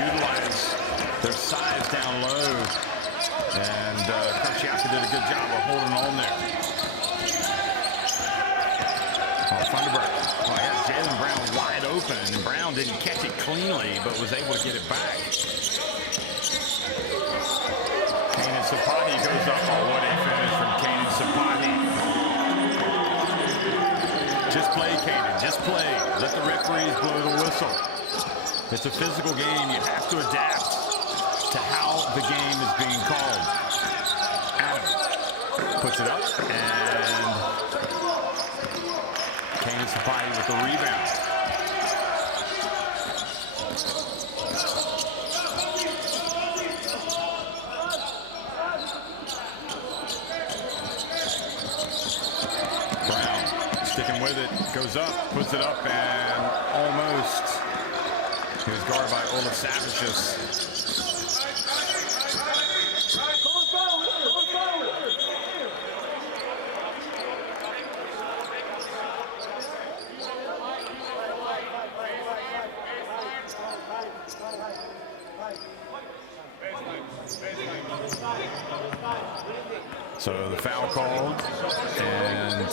utilize their size down low, and Karsiyaka did a good job of holding on there. Thunderbird. I had Jaylen Brown wide open, and Brown didn't catch it cleanly, but was able to get it back. Kanan Sapahi goes up. Oh, what a finish from Kanan Sapahi. Just play, Kanan. Just play. Let the referees blow the whistle. It's a physical game. You have to adapt to how the game is being called. Adam puts it up, and Kanan Sapahi with the rebound. Sticking with it, goes up, puts it up, and almost. He was guarded by Olaf Savicius. So the foul called, and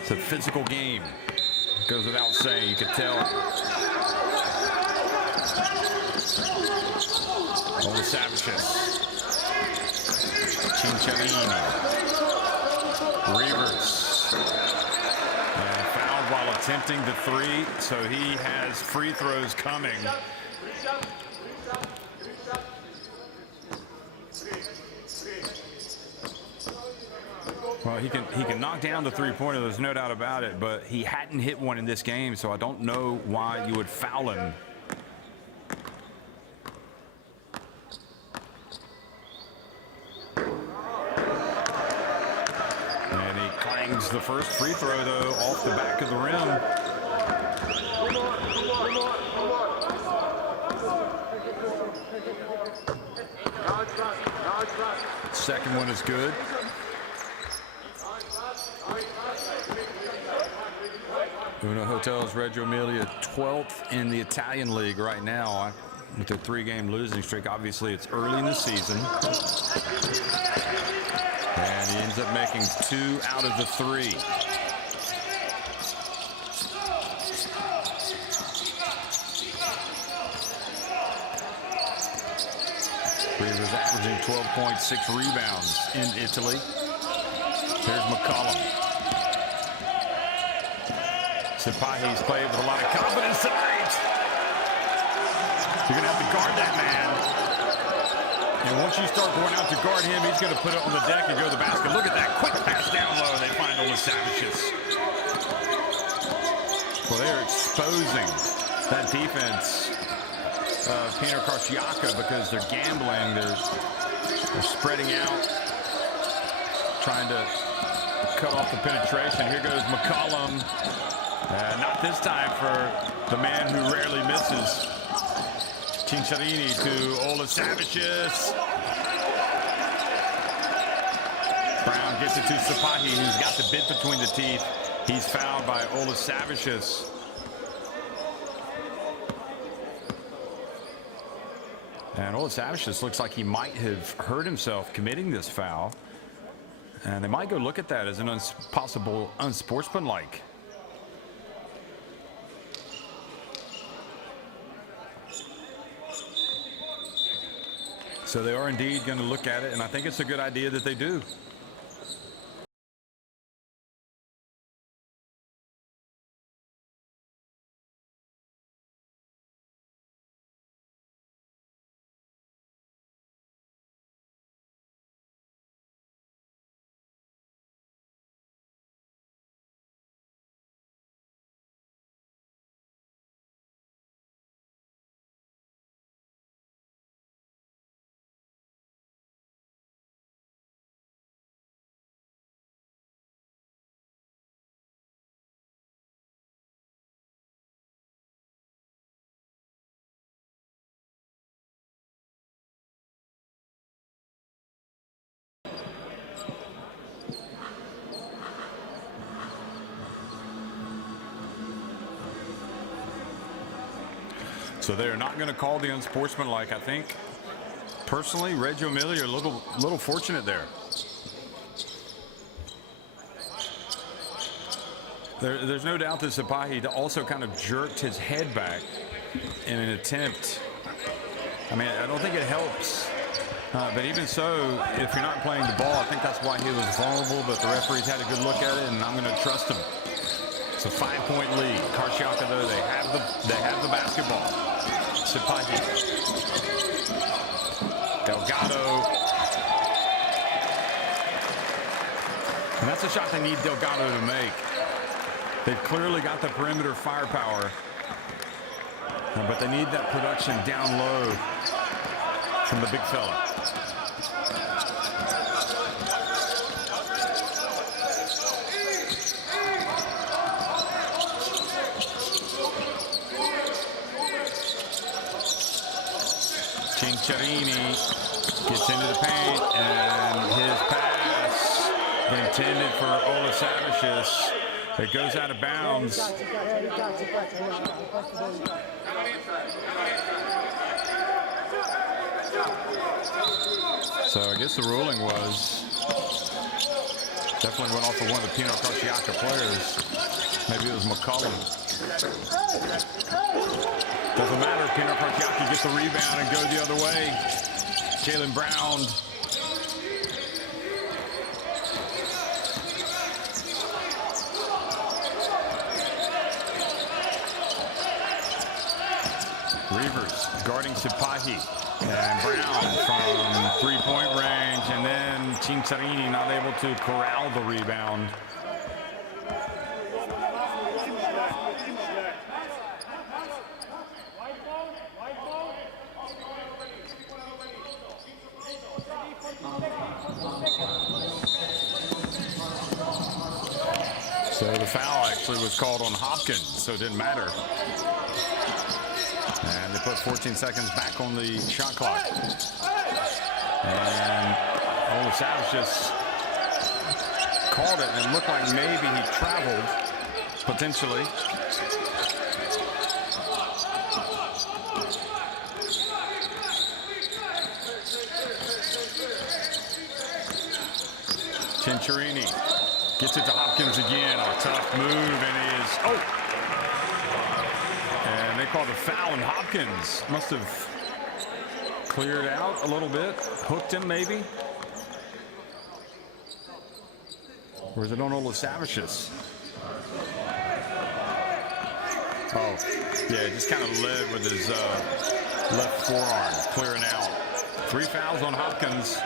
it's a physical game. Goes without saying, you could tell. Over Savicius. Cinciarini. Reavers. And fouled while attempting the three, so he has free throws coming. Well, he can knock down the three-pointer, there's no doubt about it, but he hadn't hit one in this game, so I don't know why you would foul him. And he clangs the first free throw, though, off the back of the rim. Second one is good. UNAHOTELS Reggio Emilia 12th in the Italian League right now with their three-game losing streak. Obviously, it's early in the season. And he ends up making 2 out of the 3. He was averaging 12.6 rebounds in Italy. Here's McCollum. Sapahi's played with a lot of confidence tonight. You're going to have to guard that man. And once you start going out to guard him, he's going to put it on the deck and go to the basket. Look at that quick pass down low. They find Olaf Savicius. Well, they're exposing that defense of Pinar Karsiyaka because they're gambling. They're spreading out, trying to cut off the penetration. Here goes McCollum. Not this time for the man who rarely misses. Cinciarini to Olaf Savicius. Brown gets it to Sapahi, who's got the bit between the teeth. He's fouled by Olaf Savicius. And Olaf Savicius looks like he might have hurt himself committing this foul. And they might go look at that as an possible unsportsmanlike. So they are indeed going to look at it, and I think it's a good idea that they do. So they're not going to call the unsportsmanlike. I think, personally, Reggio Emilia are a little fortunate there. There's no doubt that Sipahi also kind of jerked his head back in an attempt. I mean, I don't think it helps. But even so, if you're not playing the ball, I think that's why he was vulnerable. But the referees had a good look at it, and I'm going to trust him. It's a 5-point lead. Karsiyaka, though, they have the basketball. Sipahi. Delgado. And that's a shot they need Delgado to make. They've clearly got the perimeter firepower, but they need that production down low from the big fella. Cinciarini gets into the paint, and his pass intended for Olasavicius. It goes out of bounds. So I guess the ruling was definitely went off of one of the Pinar Karsiyaka players. Maybe it was McCollum. Doesn't matter. Pinar Karsiyaka gets the rebound and go the other way. Jaylen Brown. Reavers guarding Sipahi, and Brown from three-point range, and then Cinciarini not able to corral the rebound. So the foul actually was called on Hopkins, so it didn't matter. And they put 14 seconds back on the shot clock. And Olasavicius called it, and it looked like maybe he traveled, potentially. Cinciarini gets it to Hopkins again. A tough move, and he is... Oh! And they called a foul, and Hopkins must have cleared out a little bit. Hooked him, maybe? Or is it on Olasavicius? Oh, yeah, just kind of led with his left forearm, clearing out. 3 fouls on Hopkins.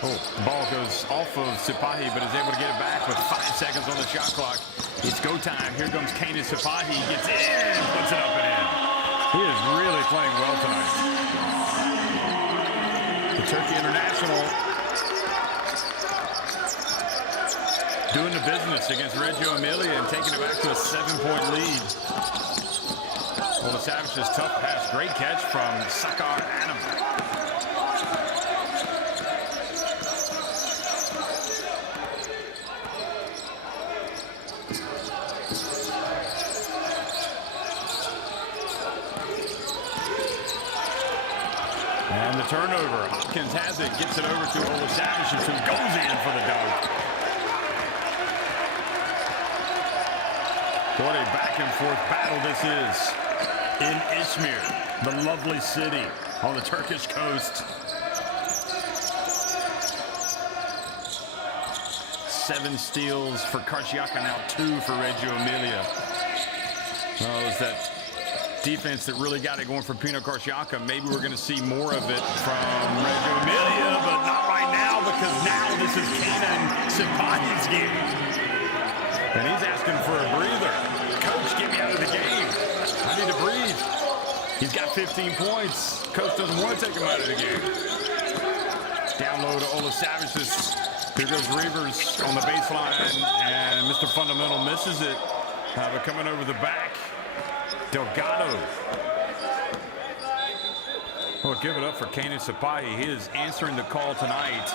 Oh, the ball goes off of Sipahi, but is able to get it back with 5 seconds on the shot clock. It's go time. Here comes Kane Sipahi. Gets in, puts it up and in. He is really playing well tonight. The Turkey international doing the business against Reggio Emilia and taking it back to a 7-point lead. Olasavicius' tough pass. Great catch from Sakar Adam. And the turnover. Hopkins has it, gets it over to Olasavicius, who goes in for the dunk. What a back-and-forth battle this is in Izmir, the lovely city on the Turkish coast. 7 steals for Karsiyaka, now 2 for Reggio Emilia. Oh, it was that defense that really got it going for Pinar Karsiyaka. Maybe we're going to see more of it from Reggio Emilia, but not right now, because now this is Kenan Sepati's game. And he's asking for a breather. Coach, get me out of the game. I need to breathe. He's got 15 points. Coach doesn't want to take him out of the game. Down low to Olasavic. Here goes Reavers on the baseline, and Mr. Fundamental misses it. But coming over the back, Delgado. Well, give it up for Kenan Sepati. He is answering the call tonight.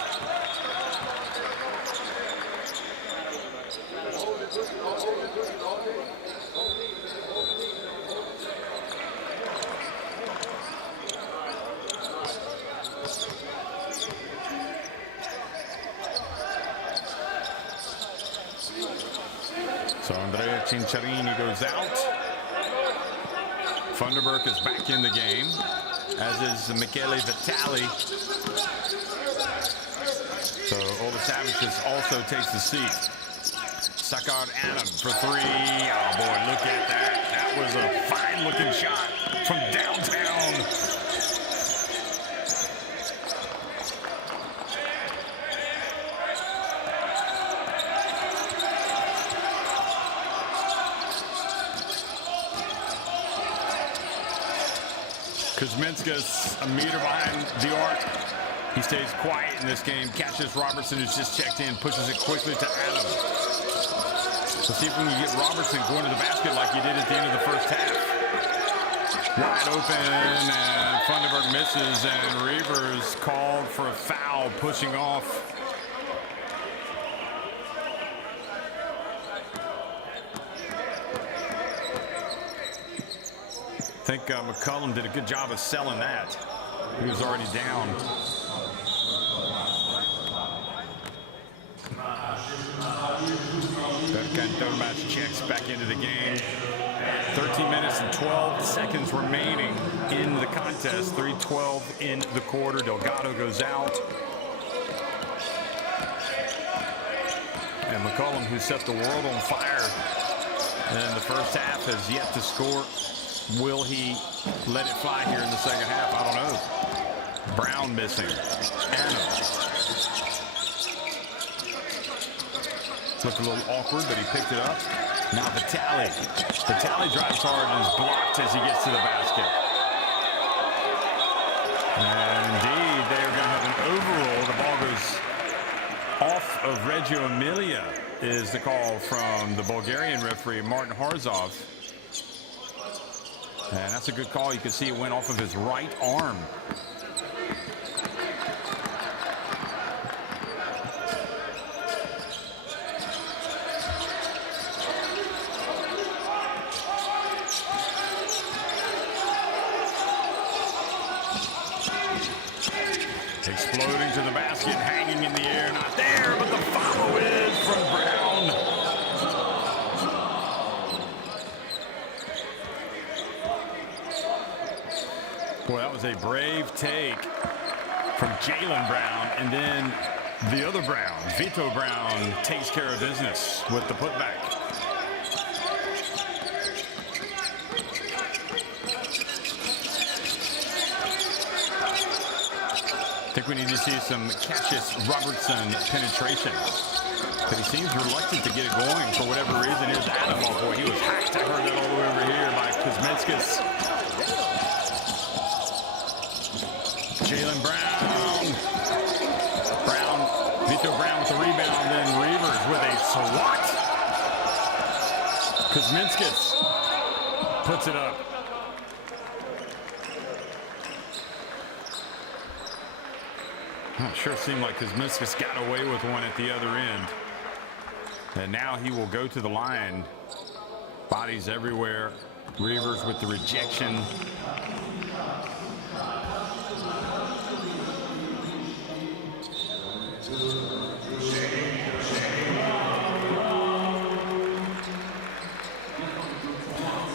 So Andrea Cinciarini goes out. Funderburk is back in the game, as is Michele Vitali. So Olasavic also takes the seat. Sakar Adam for 3. Oh boy, look at that. That was a fine looking shot from downtown. Kuzminskas a meter behind the arc. He stays quiet in this game. Catches Robertson, who's just checked in, pushes it quickly to Adam. Let's see if we can get Robertson going to the basket like he did at the end of the first half. Wide open, and Funderburk misses, and Reavers called for a foul, pushing off. I think McCullum did a good job of selling that. He was already down. Berkan Tomac checks back into the game. 13 minutes and 12 seconds remaining in the contest. 3:12 in the quarter. Delgado goes out. And McCullum, who set the world on fire in the first half, has yet to score. Will he let it fly here in the second half? I don't know. Brown missing. Anna. Looked a little awkward, but he picked it up. Now Vitali. Vitali drives hard and is blocked as he gets to the basket. And indeed, they are going to have an overrule. The ball goes off of Reggio Emilia, is the call from the Bulgarian referee, Martin Harzov. And that's a good call. You can see it went off of his right arm. Exploding to the basket, hanging in the air, not there, but the follow is from Brown. Boy, that was a brave take from Jaylen Brown, and then the other Brown, Vito Brown, takes care of business with the putback. I think we need to see some Cassius Robertson penetration. But he seems reluctant to get it going for whatever reason. Here's Adam. Oh boy, he was hacked. I heard that all the way over here by Kuzminskas. Jaylen Brown. Vito Brown with the rebound. Then Reavers with a swat. Kuzminskas puts it up. It sure seemed like Kuzminskas got away with one at the other end. And now he will go to the line. Bodies everywhere. Reavers with the rejection.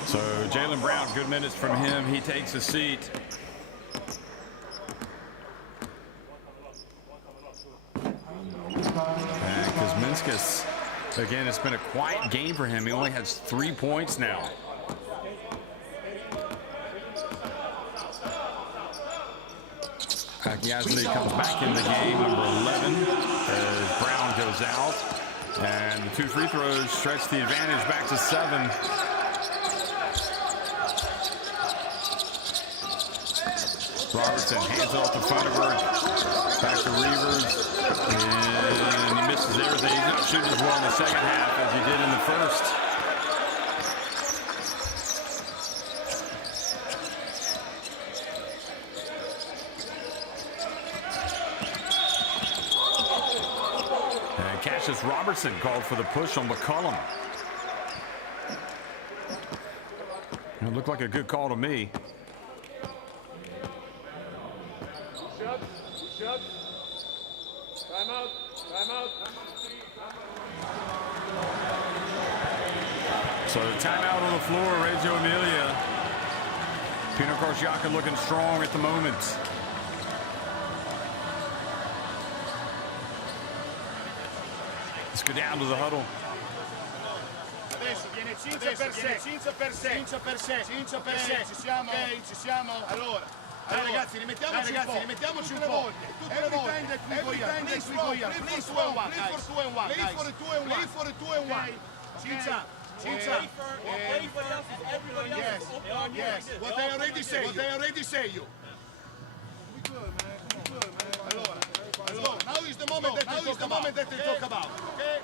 So Jaylen Brown, good minutes from him. He takes a seat. And Kuzminskas, again, it's been a quiet game for him. He only has 3 points now. Yazdi comes back in the game, number 11, as Brown goes out. And the 2 free throws stretch the advantage back to 7. Robertson hands it off to Funderburg. Back to Reavers. And he misses everything. He's not shooting as well in the second half as he did in the first. And Cassius Robertson called for the push on McCollum. It looked like a good call to me. Timeout. So timeout on the floor, Reggio Emilia. Pinar Karsiyaka looking strong at the moment. Let's go down to the huddle. Adesso viene Cinzia per sé, ci siamo, ci siamo. Allora, ragazzi, rimettiamoci un po'. Tutte le volte, please for 2 and 1. Cinzia. Yes. What I already say you. We good, man. Allora, now is the moment that they talk about. Okay?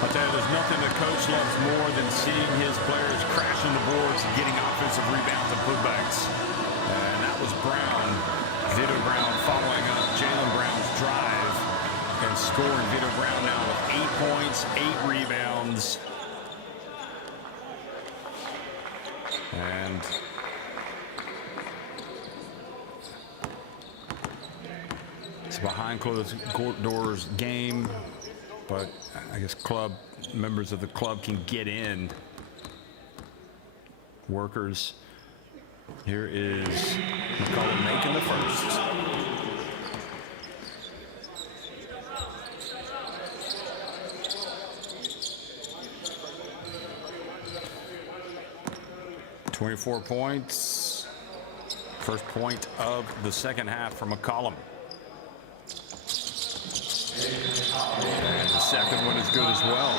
I'll tell you, there's nothing the coach loves more than seeing his players crashing the boards and getting offensive rebounds and putbacks. And that was Brown. Vito Brown following up Jaylen Brown's drive and scoring. Vito Brown now with 8 points, 8 rebounds. And it's a behind closed doors game. But I guess members of the club can get in. Workers. Here is McCollum making the first. .24 points. First point of the second half for McCollum. And the second one is good as well.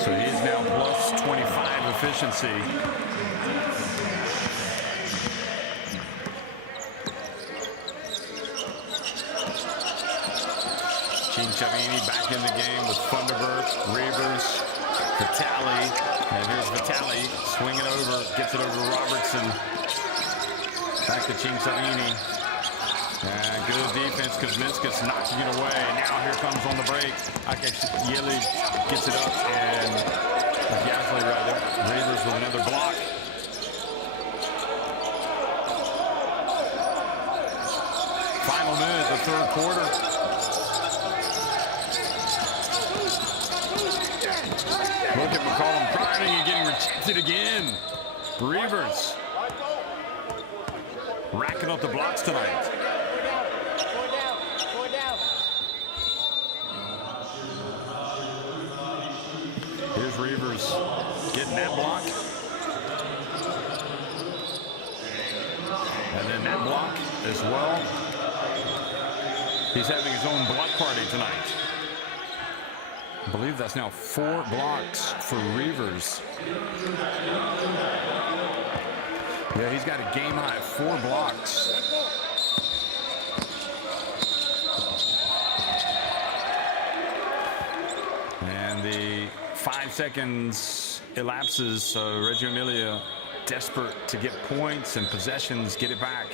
So he is now plus 25 efficiency. Cinciavini back in the game with Funderburg, Reavers, Vitale. And here's Vitale swinging over, gets it over to Robertson. Back to Cinciavini. And good defense, Kuzminskas knocking it away. And now here comes on the break. Yeli gets it up, and Yazdi rather. Reavers with another block. Final minute, the third quarter. Look at McCollum driving and getting rejected again. Reavers racking up the blocks tonight. Here's Reavers getting that block. And then that block as well. He's having his own block party tonight. I believe that's now 4 blocks for Reavers. Yeah, he's got a game high 4 blocks. And the 5 seconds elapses, so Reggio Emilia desperate to get points and possessions, get it back.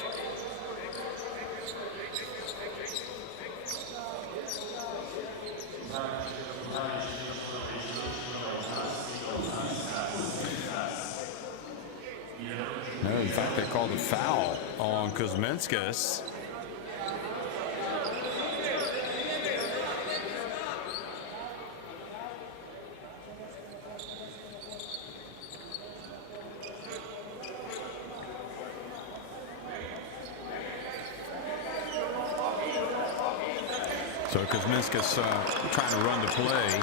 called a foul on Kuzminskas. So Kuzminskas trying to run the play,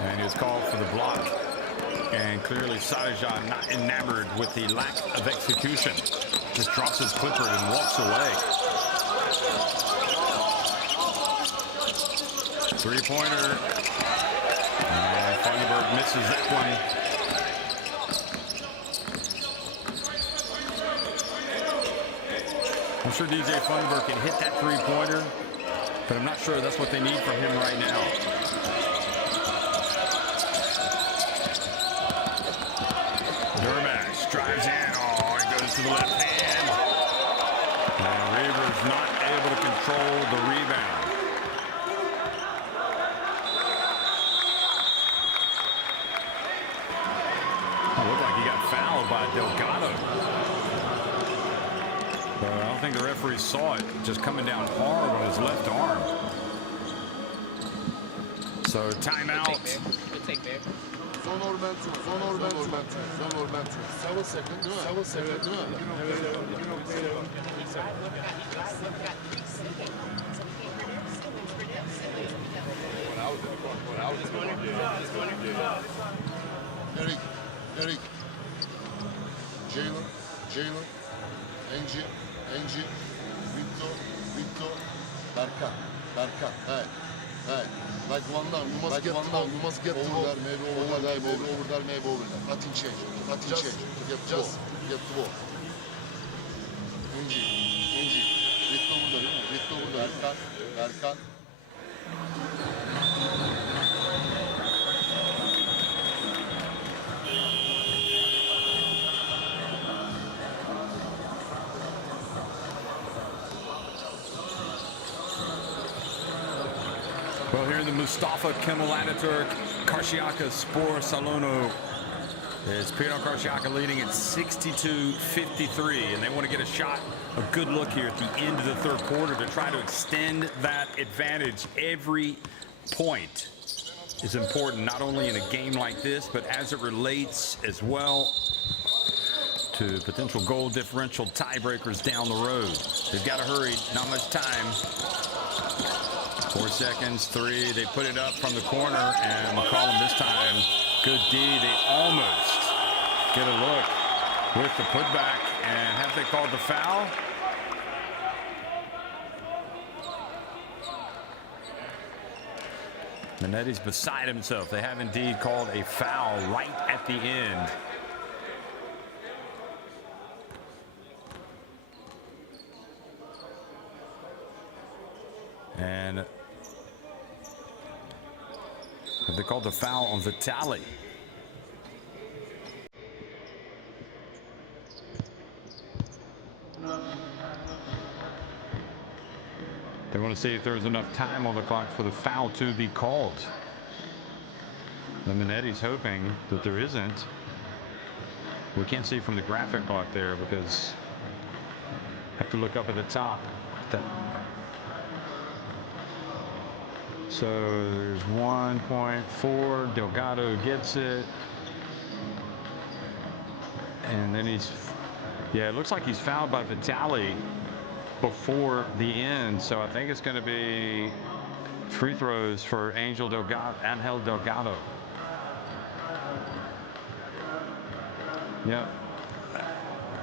and he was called for the block. And clearly Sadejan not enamored with the lack of execution. Just drops his clipper and walks away. Three-pointer. And Funderburg misses that one. I'm sure DJ Funderburg can hit that three-pointer, but I'm not sure that's what they need from him right now. Durbash drives in. Oh, it goes to the left hand. And Reavers not able to control the rebound. It looked like he got fouled by Delgado. But I don't think the referee saw it. Just coming down hard on his left arm. So timeout. Good take, man. Son momentum. 7 seconds, değil mi? 7 seconds, değil mi? Eric. Jalen. Angie. Victor. Berkan. Hey. Like one down, you must get over there, maybe over there. Nothing change. Just get the ball. Angie. Victor burada. Berkan. Well, here in the Mustafa Kemal Ataturk Karsiyaka Spor Salono, it's Pinar Karsiyaka leading at 62-53, and they want to get a shot, a good look here at the end of the third quarter to try to extend that advantage. Every point is important, not only in a game like this, but as it relates as well to potential goal differential tiebreakers down the road. They've got to hurry, not much time. 4 seconds, 3, they put it up from the corner, and McCollum this time, good D, they almost get a look with the putback, and have they called the foul? Manetti's beside himself. They have indeed called a foul right at the end. And have they called the foul on Vitali? They want to see if there's enough time on the clock for the foul to be called. And Manetti's hoping that there isn't. We can't see from the graphic block there because I have to look up at the top. So there's 1.4. Delgado gets it. And then it looks like he's fouled by Vitali before the end. So I think it's going to be free throws for Angel Delgado. Yep.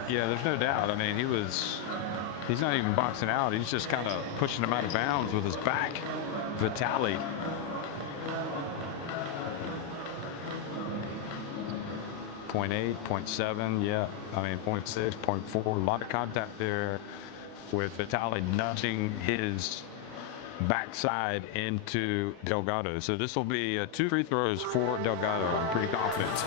Yeah, there's no doubt. I mean, he's not even boxing out. He's just kind of pushing him out of bounds with his back. Vitali. .8, .7, yeah. I mean, .6, .4. A lot of contact there with Vitali nudging his backside into Delgado. So this will be 2 free throws for Delgado. I'm pretty confident.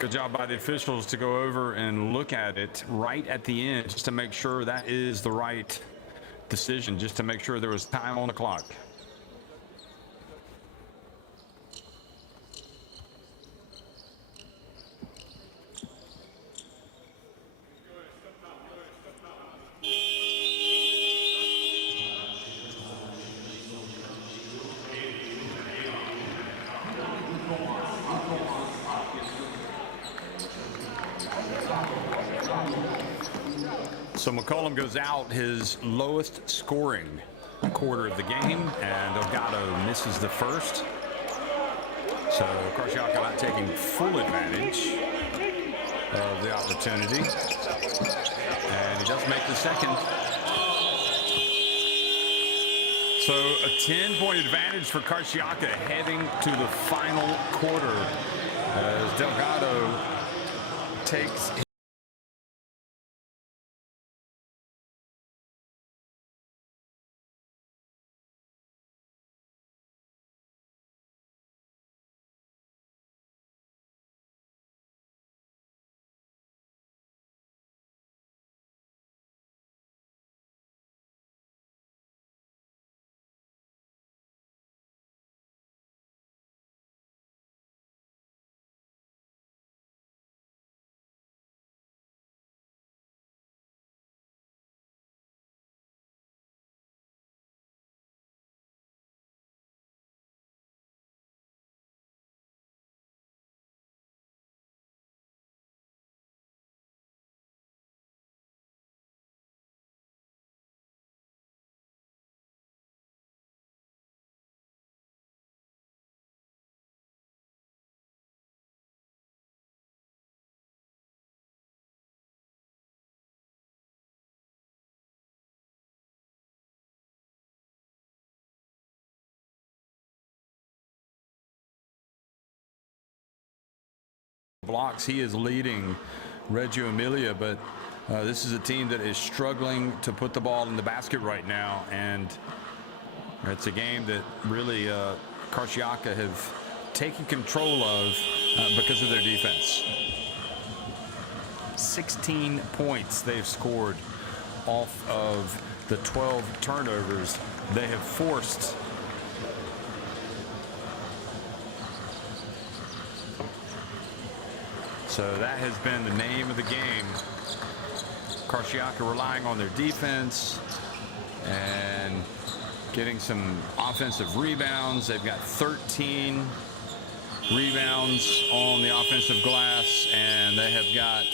Good job by the officials to go over and look at it right at the end just to make sure that is the right decision, just to make sure there was time on the clock. So McCollum goes out, his lowest scoring quarter of the game, and Delgado misses the first. So Karsiyaka not taking full advantage of the opportunity. And he does make the second. So a 10-point advantage for Karsiyaka heading to the final quarter as Delgado takes blocks. He is leading Reggio Emilia, but this is a team that is struggling to put the ball in the basket right now, and it's a game that really Karsiyaka have taken control of because of their defense. 16 points they've scored off of the 12 turnovers they have forced. So that has been the name of the game. Karsiyaka relying on their defense and getting some offensive rebounds. They've got 13 rebounds on the offensive glass, and they have got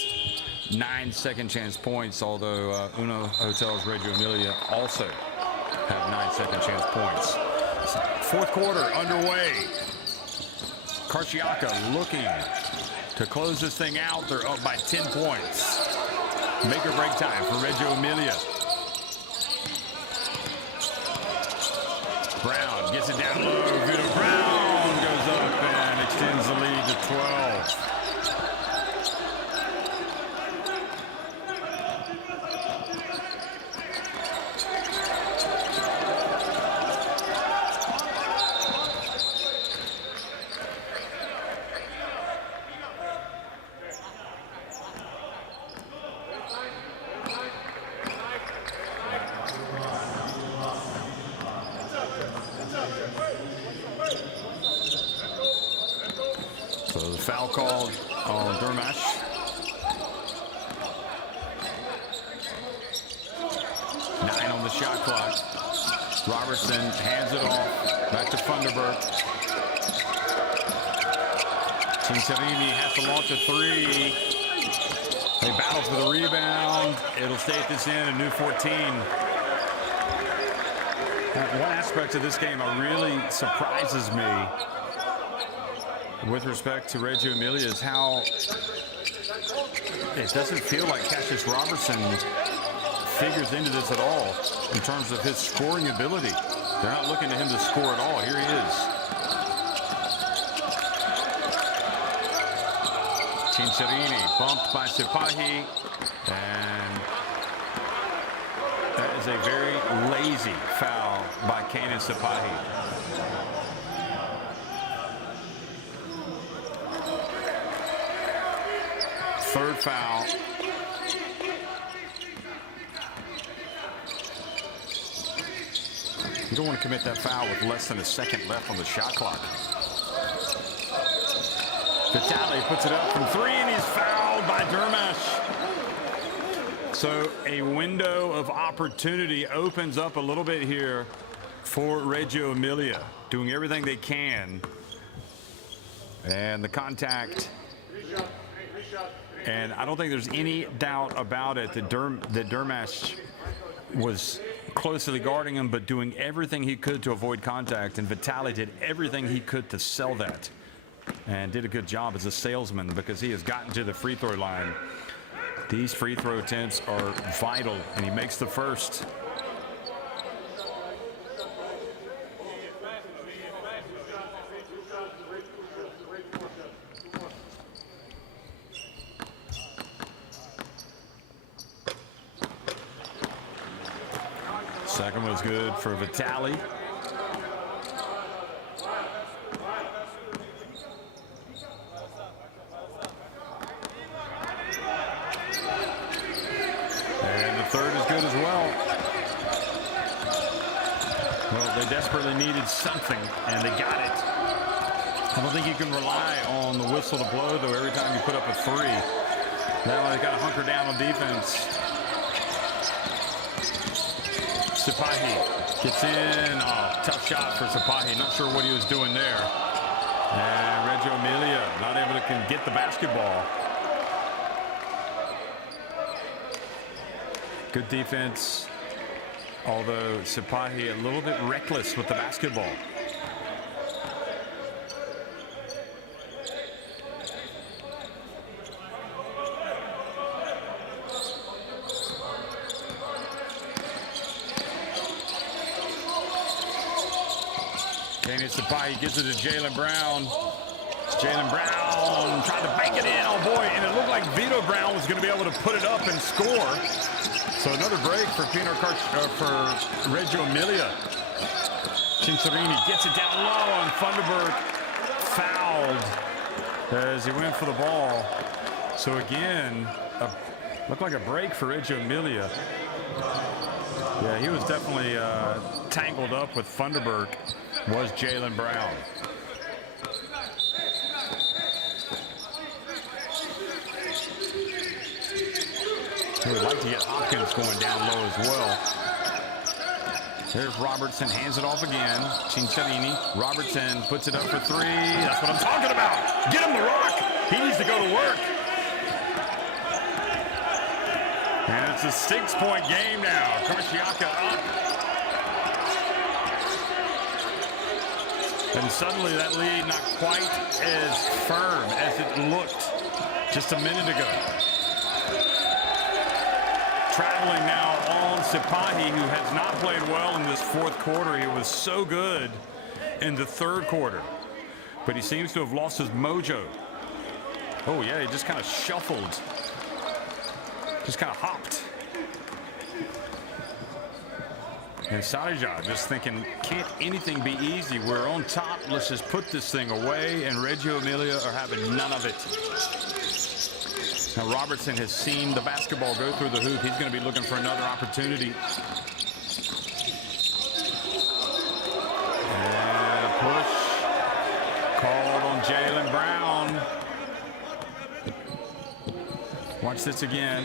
9 second chance points, although UNAHOTELS Reggio Emilia also have 9 second chance points. Fourth quarter underway. Karsiyaka looking to close this thing out. They're up by 10 points. Make or break time for Reggio Emilia. Brown gets it down low. Vito Brown goes up and extends the lead to 12. So the foul called on Durmash. Nine on the shot clock. Robertson hands it off. Back to Funderburg. Cincerini has to launch a three. They battle for the rebound. It'll stay at this end, a new 14. One aspect of this game that really surprises me with respect to Reggio Emilia is how it doesn't feel like Cassius Robertson figures into this at all in terms of his scoring ability. They're not looking to him to score at all. Here he is. Cincerini bumped by Sipahi, and that is a very lazy foul by Kanan Sipahi. Third foul. You don't want to commit that foul with less than a second left on the shot clock. Vitale puts it up from three, and he's fouled by Durmash. So a window of opportunity opens up a little bit here for Reggio Emilia, doing everything they can. And the contact And I don't think there's any doubt about it that Dermash was closely guarding him, but doing everything he could to avoid contact. And Vitali did everything he could to sell that and did a good job as a salesman because he has gotten to the free throw line. These free throw attempts are vital, and he makes the first. Second was good for Vitali. And the third is good as well. Well, they desperately needed something, and they got it. I don't think you can rely on the whistle to blow, though, every time you put up a three. Now they got to hunker down on defense. Sipahi gets in. Oh, tough shot for Sipahi. Not sure what he was doing there. And Reggio Emilia not able to get the basketball. Good defense, although Sipahi a little bit reckless with the basketball. Sipahi gives it to Jaylen Brown. Jaylen Brown tried to bank it in. Oh boy, and it looked like Vito Brown was going to be able to put it up and score. So another break for Pinar Karsiyaka for Reggio Emilia. Cincerini gets it down low, and Thunderberg fouled as he went for the ball. So again, looked like a break for Reggio Emilia. Yeah, he was definitely tangled up with Thunderberg. Was Jaylen Brown. He would like to get Hopkins going down low as well. There's Robertson, hands it off again. Cincerini, Robertson puts it up for three. That's what I'm talking about. Get him the rock. He needs to go to work. And it's a 6-point game now. Karsiyaka up. And suddenly that lead not quite as firm as it looked just a minute ago. Traveling now on Sipahi, who has not played well in this fourth quarter. He was so good in the third quarter, but he seems to have lost his mojo. Oh yeah, he just kind of shuffled, just kind of hopped. And Sarija just thinking, can't anything be easy? We're on top. Let's just put this thing away. And Reggio Emilia are having none of it. Now Robertson has seen the basketball go through the hoop. He's going to be looking for another opportunity. And a push called on Jaylen Brown. Watch this again.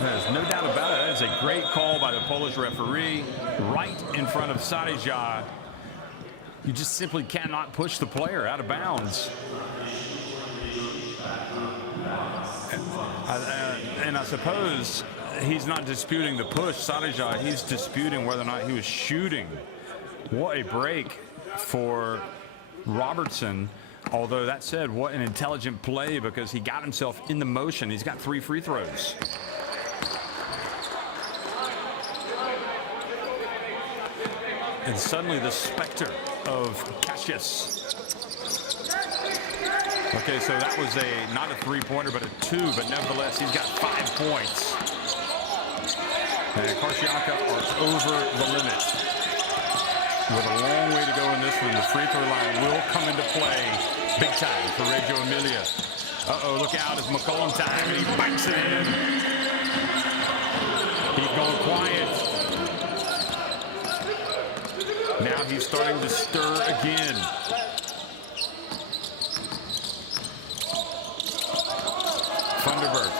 There's no doubt about it. That is a great call by the Polish referee right in front of Sarija. You just simply cannot push the player out of bounds. And I suppose he's not disputing the push, Sarija. He's disputing whether or not he was shooting. What a break for Robertson. Although that said, what an intelligent play because he got himself in the motion. He's got 3 free throws. And suddenly the specter of Cassius. Okay, so that was not a 3-pointer, but a 2, but nevertheless, he's got 5 points. And Karsiyaka are over the limit. With a long way to go in this one, the free throw line will come into play big time for Reggio Emilia. Uh-oh, look out, it's McCollum time, and he bites it in. He's going quiet. Now he's starting to stir again. Thunderberg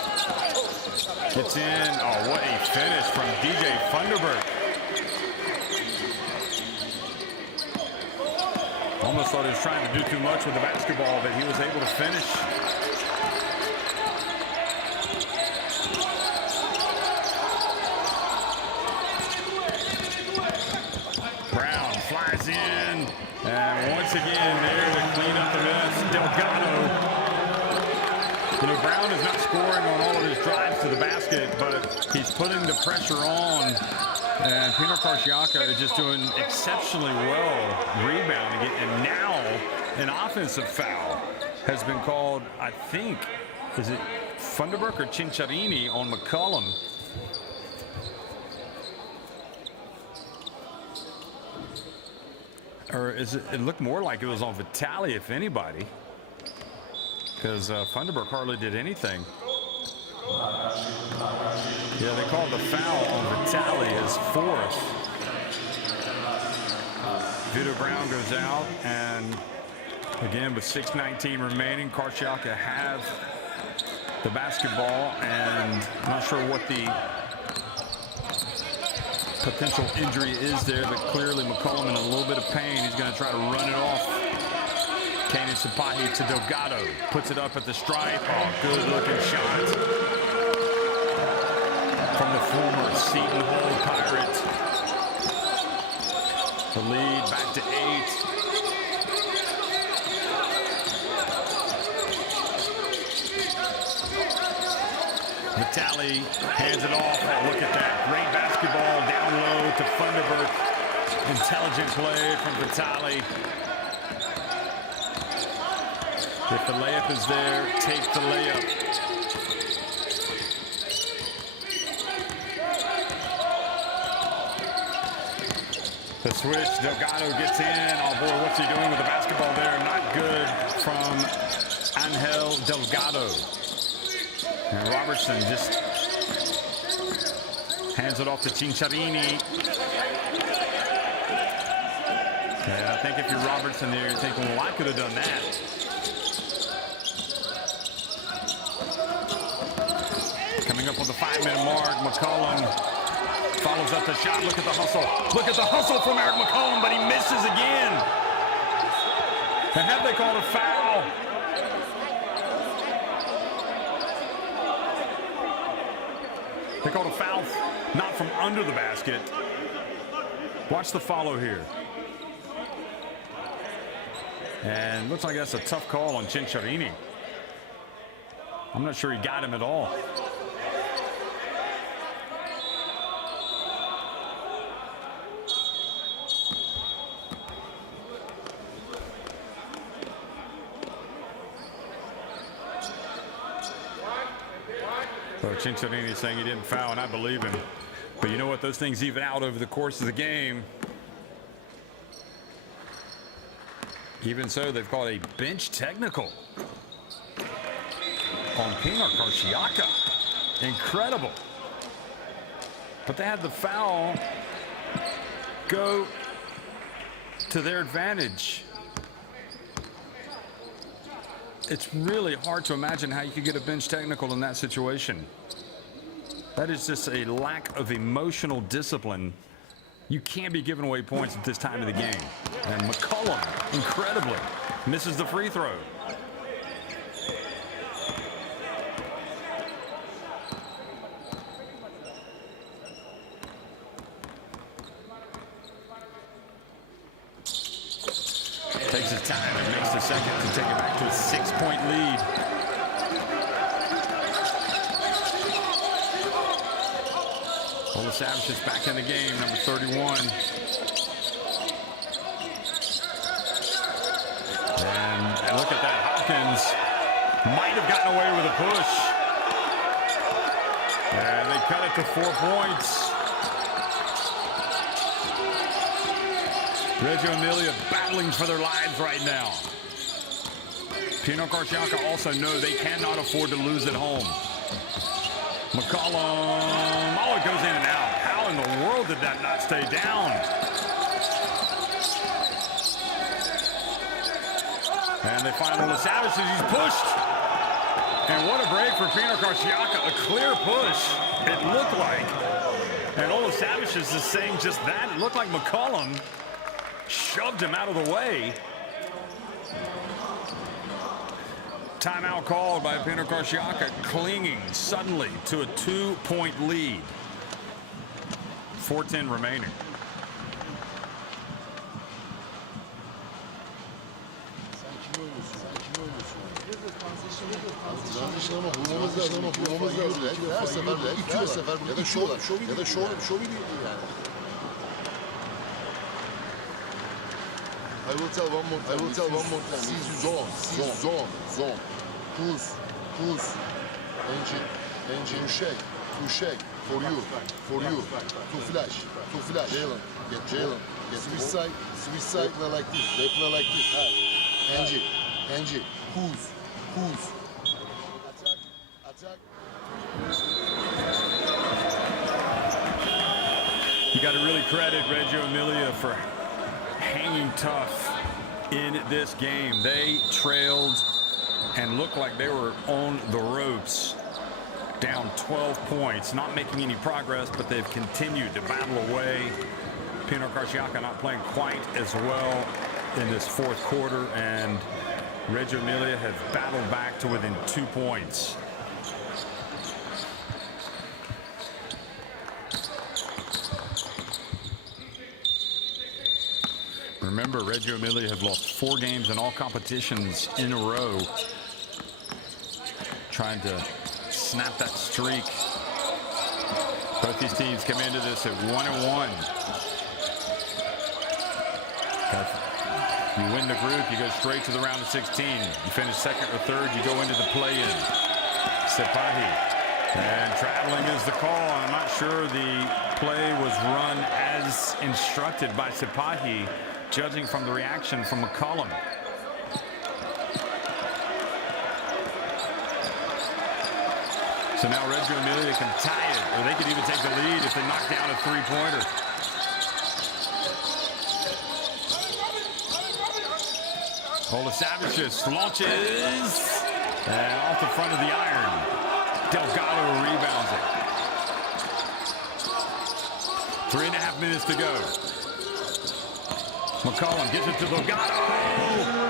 gets in. Oh, what a finish from DJ Thunderberg. Almost thought he was trying to do too much with the basketball, but he was able to finish. once again there to clean up the mess. Delgado. You know, Brown is not scoring on all of his drives to the basket, but he's putting the pressure on. And Pinar Karsiyaka is just doing exceptionally well rebounding it. And now an offensive foul has been called, I think, is it Funderburk or Cinciarini on McCollum? Or is it looked more like it was on Vitali, if anybody, because Funderburk hardly did anything. Yeah, they called the foul on Vitali as fourth. Vito Brown goes out, and again with 6:19 remaining, Karsiyaka has the basketball, and I'm not sure what the potential injury is there, but clearly McCollum in a little bit of pain. He's going to try to run it off. Kanan Sipahi to Delgado, puts it up at the stripe. Oh, good looking shot from the former Seton Hall Pirate. The lead back to 8. Vitali hands it off. Oh, look at that. Great basketball down low to Funderburk. Intelligent play from Vitali. If the layup is there, take the layup. The switch, Delgado gets in. Oh boy, what's he doing with the basketball there? Not good from Angel Delgado. And Robertson just hands it off to Cinciarini. Yeah, I think if you're Robertson there, you're thinking, well, I could have done that. Coming up on the 5-minute mark, McCollum follows up the shot. Look at the hustle. Look at the hustle from Eric McCollum, but he misses again. And have they called a foul? They called a foul, not from under the basket. Watch the follow here. And looks like that's a tough call on Cinciarini. I'm not sure he got him at all. So Cinciarini saying he didn't foul, and I believe him. But you know what? Those things even out over the course of the game. Even so, they've called a bench technical on Pinar Karsiyaka. Incredible. But they had the foul go to their advantage. It's really hard to imagine how you could get a bench technical in that situation. That is just a lack of emotional discipline. You can't be giving away points at this time of the game. And McCollum, incredibly, misses the free throw. Takes his time and makes the second to take it back to a 6-point lead. Savage is back in the game, number 31. And look at that, Hopkins might have gotten away with a push. And they cut it to 4 points. Reggio Emilia battling for their lives right now. Pinar Karsiyaka also know they cannot afford to lose at home. McCollum, oh, it goes in and out. How in the world did that not stay down? And they find Savage as he's pushed. And what a break for Pinar Karsiyaka. A clear push, it looked like. And Savage is just saying just that. It looked like McCollum shoved him out of the way. Timeout called by Pinar Karsiyaka, clinging suddenly to a 2-point lead. 4:10 remaining. adamı bulmamız lazım. Her sefer ya da şov değil yani. I will tell one more time. See zone. Push. Engine. To shake. For you. To flash. Jalen. Get switch side. They play like this. Engine. Push. Attack. You got to really credit Reggio Emilia for hanging tough in this game. They trailed and looked like they were on the ropes, down 12 points, not making any progress, but they've continued to battle away. Pinar Karsiyaka not playing quite as well in this fourth quarter, and Reggio Emilia have battled back to within 2 points. Remember, Reggio Emilia have lost 4 games in all competitions in a row, trying to snap that streak. Both these teams come into this at 1-1. You win the group, you go straight to the round of 16. You finish second or third, you go into the play-in. Sipahi. And traveling is the call. I'm not sure the play was run as instructed by Sipahi, judging from the reaction from McCollum. So now Reggio Emilia can tie it, or they could even take the lead if they knock down a three-pointer. Holasavicius launches, and off the front of the iron. Delgado rebounds it. 3.5 minutes to go. McCollum gets it to Delgado,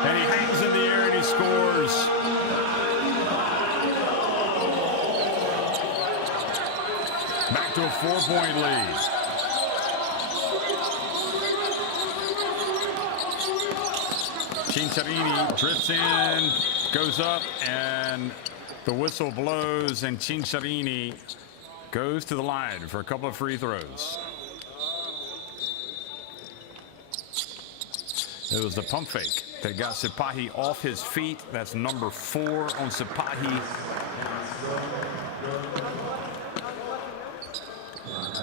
and he hangs in the air and he scores. Back to a 4-point lead. Cincerini drifts in, goes up, and the whistle blows, and Cincerini goes to the line for a couple of free throws. It was the pump fake that got Sipahi off his feet. That's number 4 on Sipahi.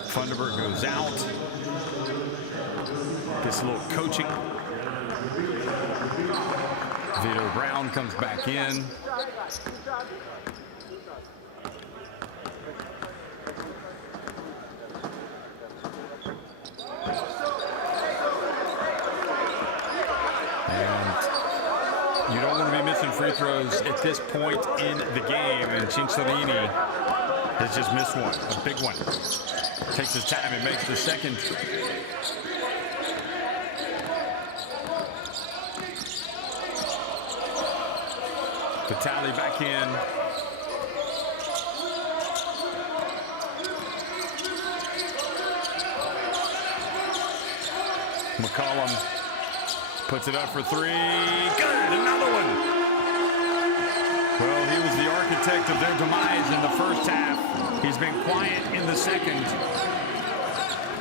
Funderburg goes out. Gets a little coaching. Vito Brown comes back in. You don't want to be missing free throws at this point in the game, and Cincerini has just missed one, a big one. Takes his time and makes the second. Vitali back in. McCollum puts it up for 3. Good, another one. Well, he was the architect of their demise in the first half. He's been quiet in the second.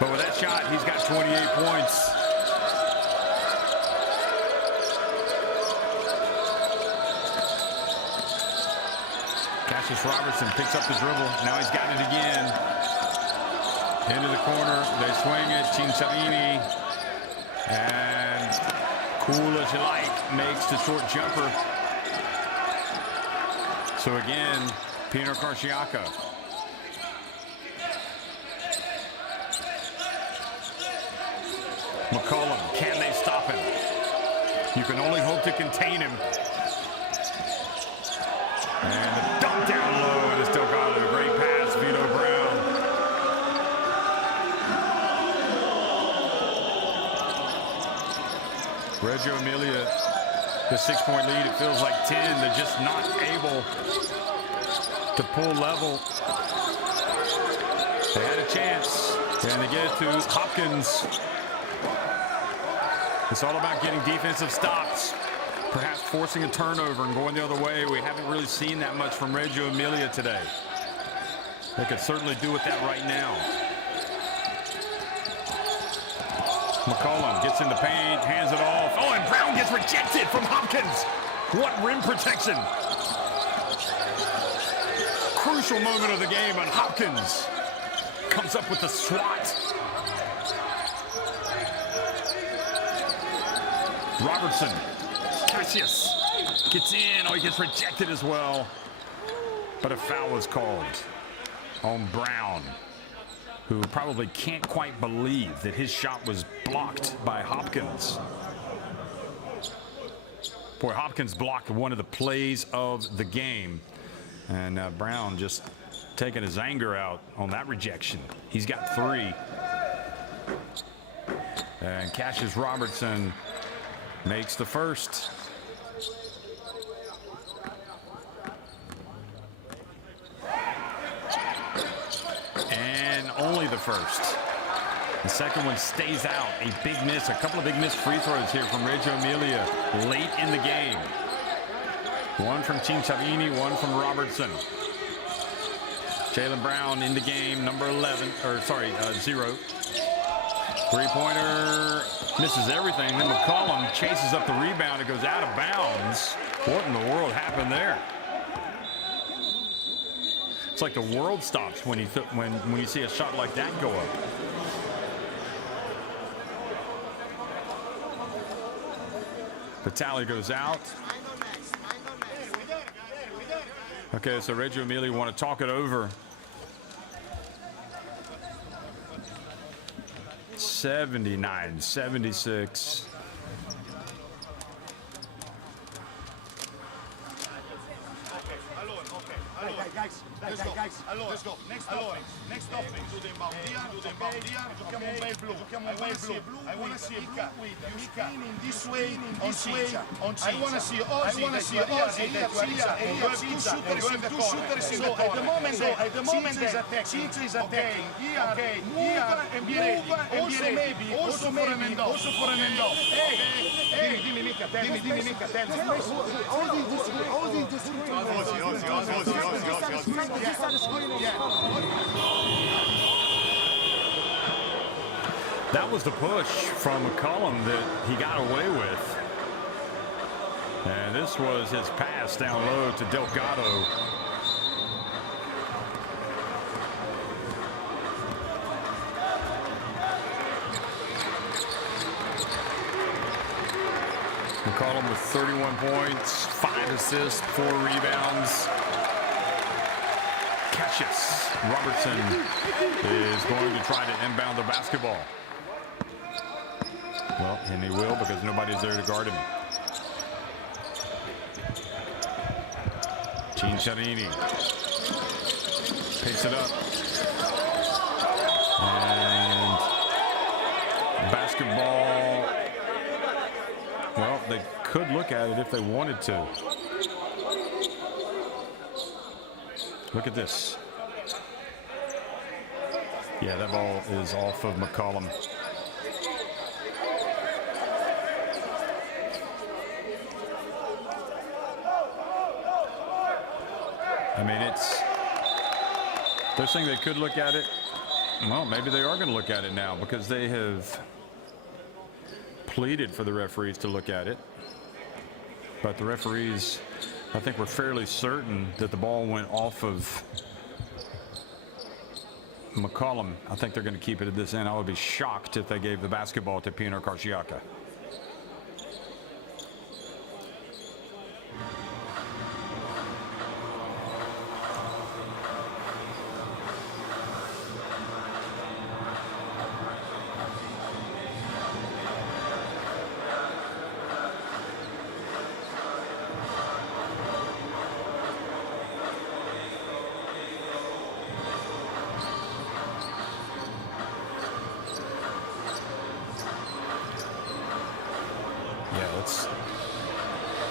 But with that shot, he's got 28 points. Cassius Robertson picks up the dribble. Now he's got it again. Into the corner. They swing it. Cincerini. And cool as you like, makes the short jumper. So again, Pinar Karsiyaka. McCollum, can they stop him? You can only hope to contain him. And the dump down low, and it's still got a great pass, Vito Brown. Reggio Emilia, the 6-point lead, it feels like 10. They're just not able to pull level. They had a chance, and they get it to Hopkins. It's all about getting defensive stops. perhaps forcing a turnover and going the other way. We haven't really seen that much from Reggio Emilia today. They could certainly do with that right now. McCollum gets in the paint, hands it off. Oh, and Brown gets rejected from Hopkins. What rim protection. Crucial moment of the game, and Hopkins comes up with the swat. Robertson, Cassius gets in. Oh, he gets rejected as well. But a foul was called on Brown, who probably can't quite believe that his shot was blocked by Hopkins. Boy, Hopkins blocked one of the plays of the game. And Brown just taking his anger out on that rejection. He's got 3. And Cassius Robertson makes the first. And only the first. The second one stays out. A big miss, a couple of big missed free throws here from Reggio Emilia late in the game. One from Cincinnati, one from Robertson. Jaylen Brown in the game, number 11, or sorry, 0. Three-pointer misses everything. Then McCollum chases up the rebound. It goes out of bounds. What in the world happened there? It's like the world stops when you see a shot like that go up. Vitale goes out. Okay, so Reggio Emilia want to talk it over. 79-76. Allora, let's go. Next offense. Do the inbound here. Giochiamo un bel blu. I wanna see a blue with you spinning this way on Cinzia. I wanna see Ozzy that you are two shooters in the corner. So at the moment Cinzia is attacking. Here, move, also for an end off. Hey, dimmi mica, tell me. That was the push from McCollum that he got away with. And this was his pass down low to Delgado. McCollum with 31 points, 5 assists, 4 rebounds. Cassius Robertson is going to try to inbound the basketball. Well, and he will because nobody's there to guard him. Cincinnati picks it up. And basketball, well, they could look at it if they wanted to. Look at this. Yeah, that ball is off of McCollum. I mean, they're saying they could look at it. Well, maybe they are going to look at it now because they have pleaded for the referees to look at it. But the referees, I think, were fairly certain that the ball went off of McCollum. I think they're going to keep it at this end. I would be shocked if they gave the basketball to Pinar Karsiyaka.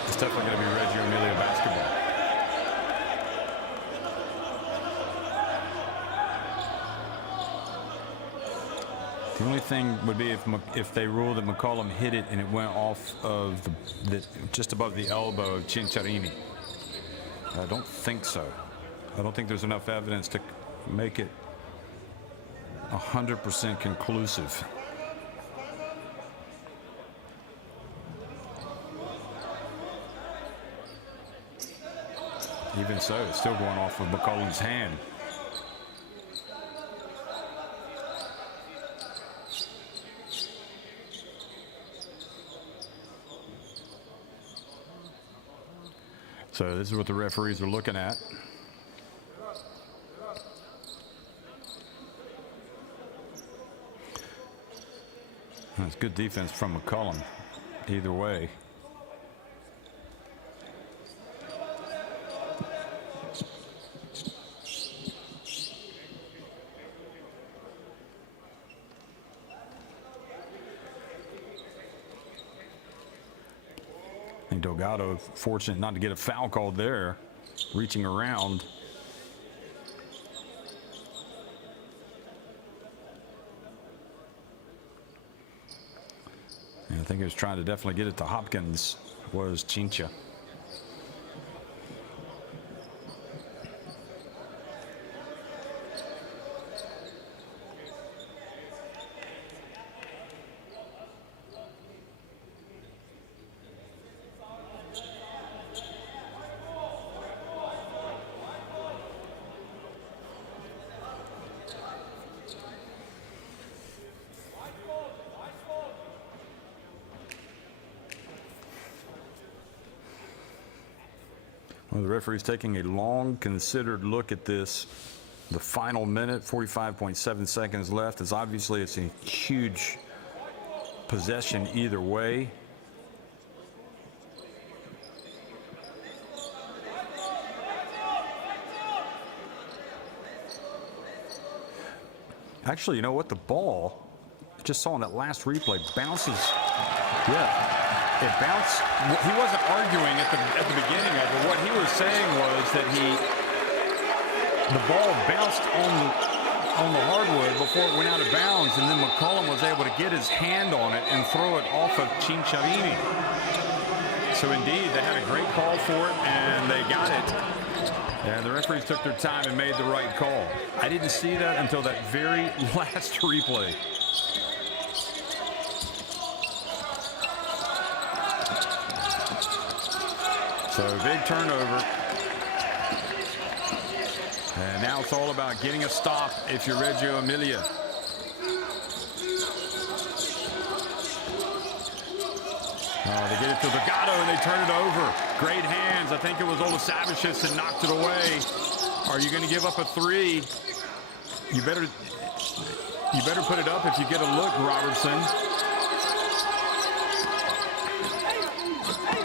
It's definitely going to be Reggio Emilia basketball. The only thing would be if they ruled that McCollum hit it and it went off of just above the elbow of Cinciarini. I don't think so. I don't think there's enough evidence to make it 100% conclusive. Even so, it's still going off of McCollum's hand. So this is what the referees are looking at. That's good defense from McCollum, either way. I think Delgado fortunate not to get a foul called there, reaching around. And I think he was trying to definitely get it to Hopkins, was Chincha. Well, the referee's taking a long, considered look at this. The final minute, 45.7 seconds left. It's obviously a huge possession either way. Actually, you know what? The ball, I just saw in that last replay, bounces. Yeah. It bounced. He wasn't arguing at the beginning of it. What he was saying was that the ball bounced on the hardwood before it went out of bounds, and then McCollum was able to get his hand on it and throw it off of Cinciarini. So indeed, they had a great call for it, and they got it. And the referees took their time and made the right call. I didn't see that until that very last replay. So big turnover. And now it's all about getting a stop if you're Reggio Emilia. They get it to Delgado and they turn it over. Great hands. I think it was Olasavicius that knocked it away. Are you going to give up a three? You better put it up if you get a look, Robertson.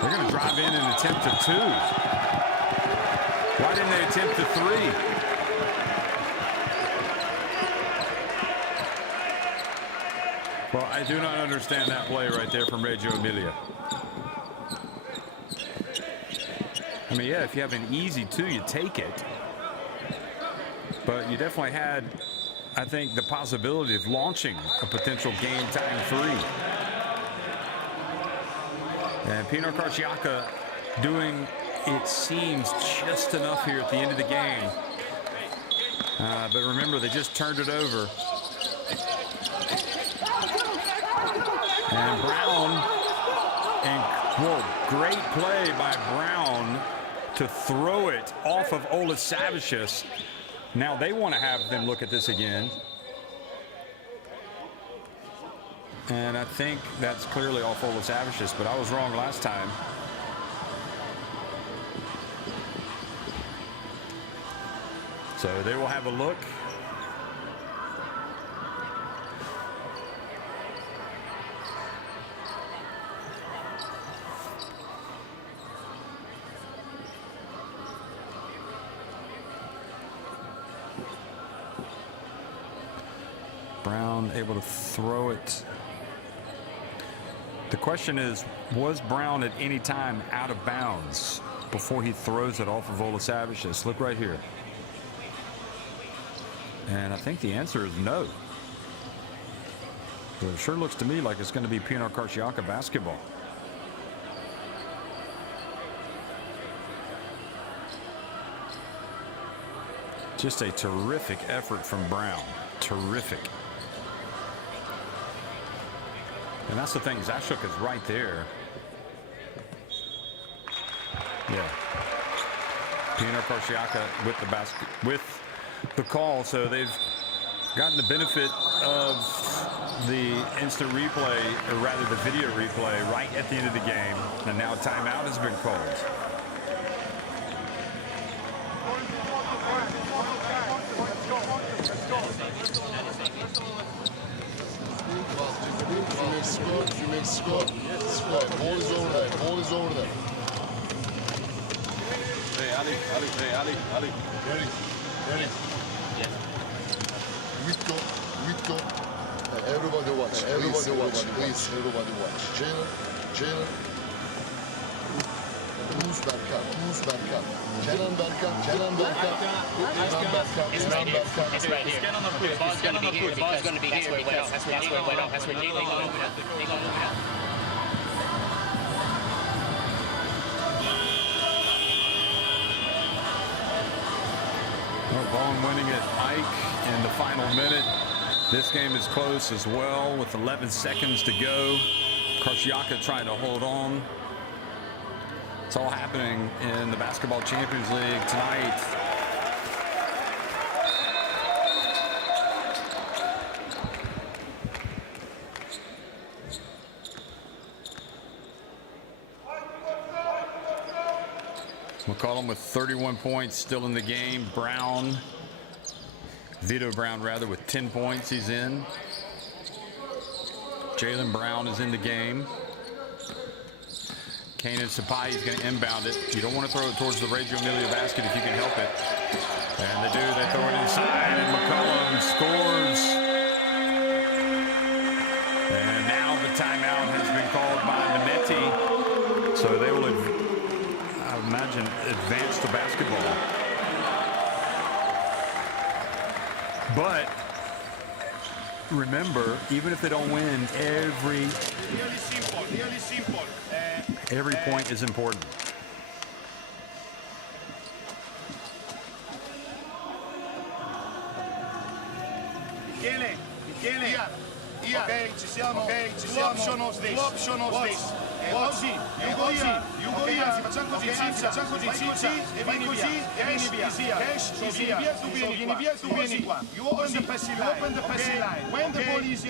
They're going to drive in and attempt a two. Why didn't they attempt a three? Well, I do not understand that play right there from Reggio Emilia. I mean, yeah, if you have an easy two, you take it. But you definitely had, I think, the possibility of launching a potential game-time three. And Pinar Karsiyaka doing, it seems, just enough here at the end of the game. But remember, they just turned it over. And Brown, and whoa, great play by Brown to throw it off of Olasavicius. Now they want to have them look at this again. And I think that's clearly off Olasavicius, but I was wrong last time. So they will have a look. Brown able to throw it. The question is, was Brown at any time out of bounds before he throws it off of Olasavicius? Look right here. And I think the answer is no. So it sure looks to me like it's going to be Pinar Karsiyaka basketball. Just a terrific effort from Brown. Terrific. And that's the thing, Zashuk is right there. Yeah. Pinar Karsiyaka with the basket, with the call, so they've gotten the benefit of the instant replay, or rather the video replay, right at the end of the game, and now a timeout has been called. You make score. Ball is over there. Ball is over there. Hey, Ali. Ready. Yes. With go. Everybody watch. Please, everybody watch. Jalen. Who's Berkan? Kenan Berkan. It's right here. The ball's going to be here because that's where it went off. That's where it went off. That's where they go move it up. Vaughn winning it, Ike, in the final minute. This game is close as well with 11 seconds to go. Karsiyaka trying to hold on. It's all happening in the Basketball Champions League tonight. McCollum with 31 points still in the game. Vito Brown rather, with 10 points. He's in. Jaylen Brown is in the game. Kanan Sipai is going to inbound it. You don't want to throw it towards the Reggio Emilia basket if you can help it. And they do. They throw it inside, and McCollum scores. And now the timeout has been called by Minetti. So they will, I imagine, advance to basketball. But remember, even if they don't win, every point is important. Michele, ok, ci siamo. Option of this. Oggi, facciamo così, e vai così, e vieni via, tu vieni qua. You open the passing line. When the ball is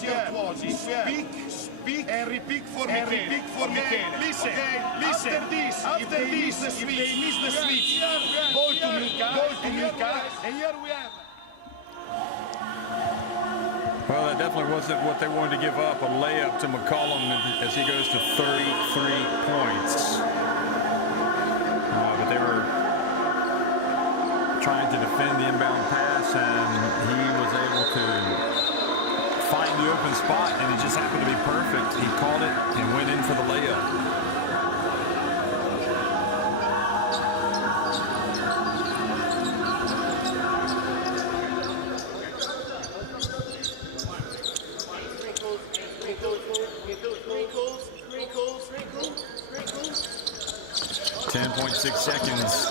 here towards you, speak and repeat for Michele. Listen, after this, if they miss the switch, ball to Mika, and here we have. Well, that definitely wasn't what they wanted to give up. A layup to McCollum as he goes to 33 points. But they were trying to defend the inbound pass, and he was able to find the open spot, and it just happened to be perfect. He caught it and went in for the layup. 10.6 seconds.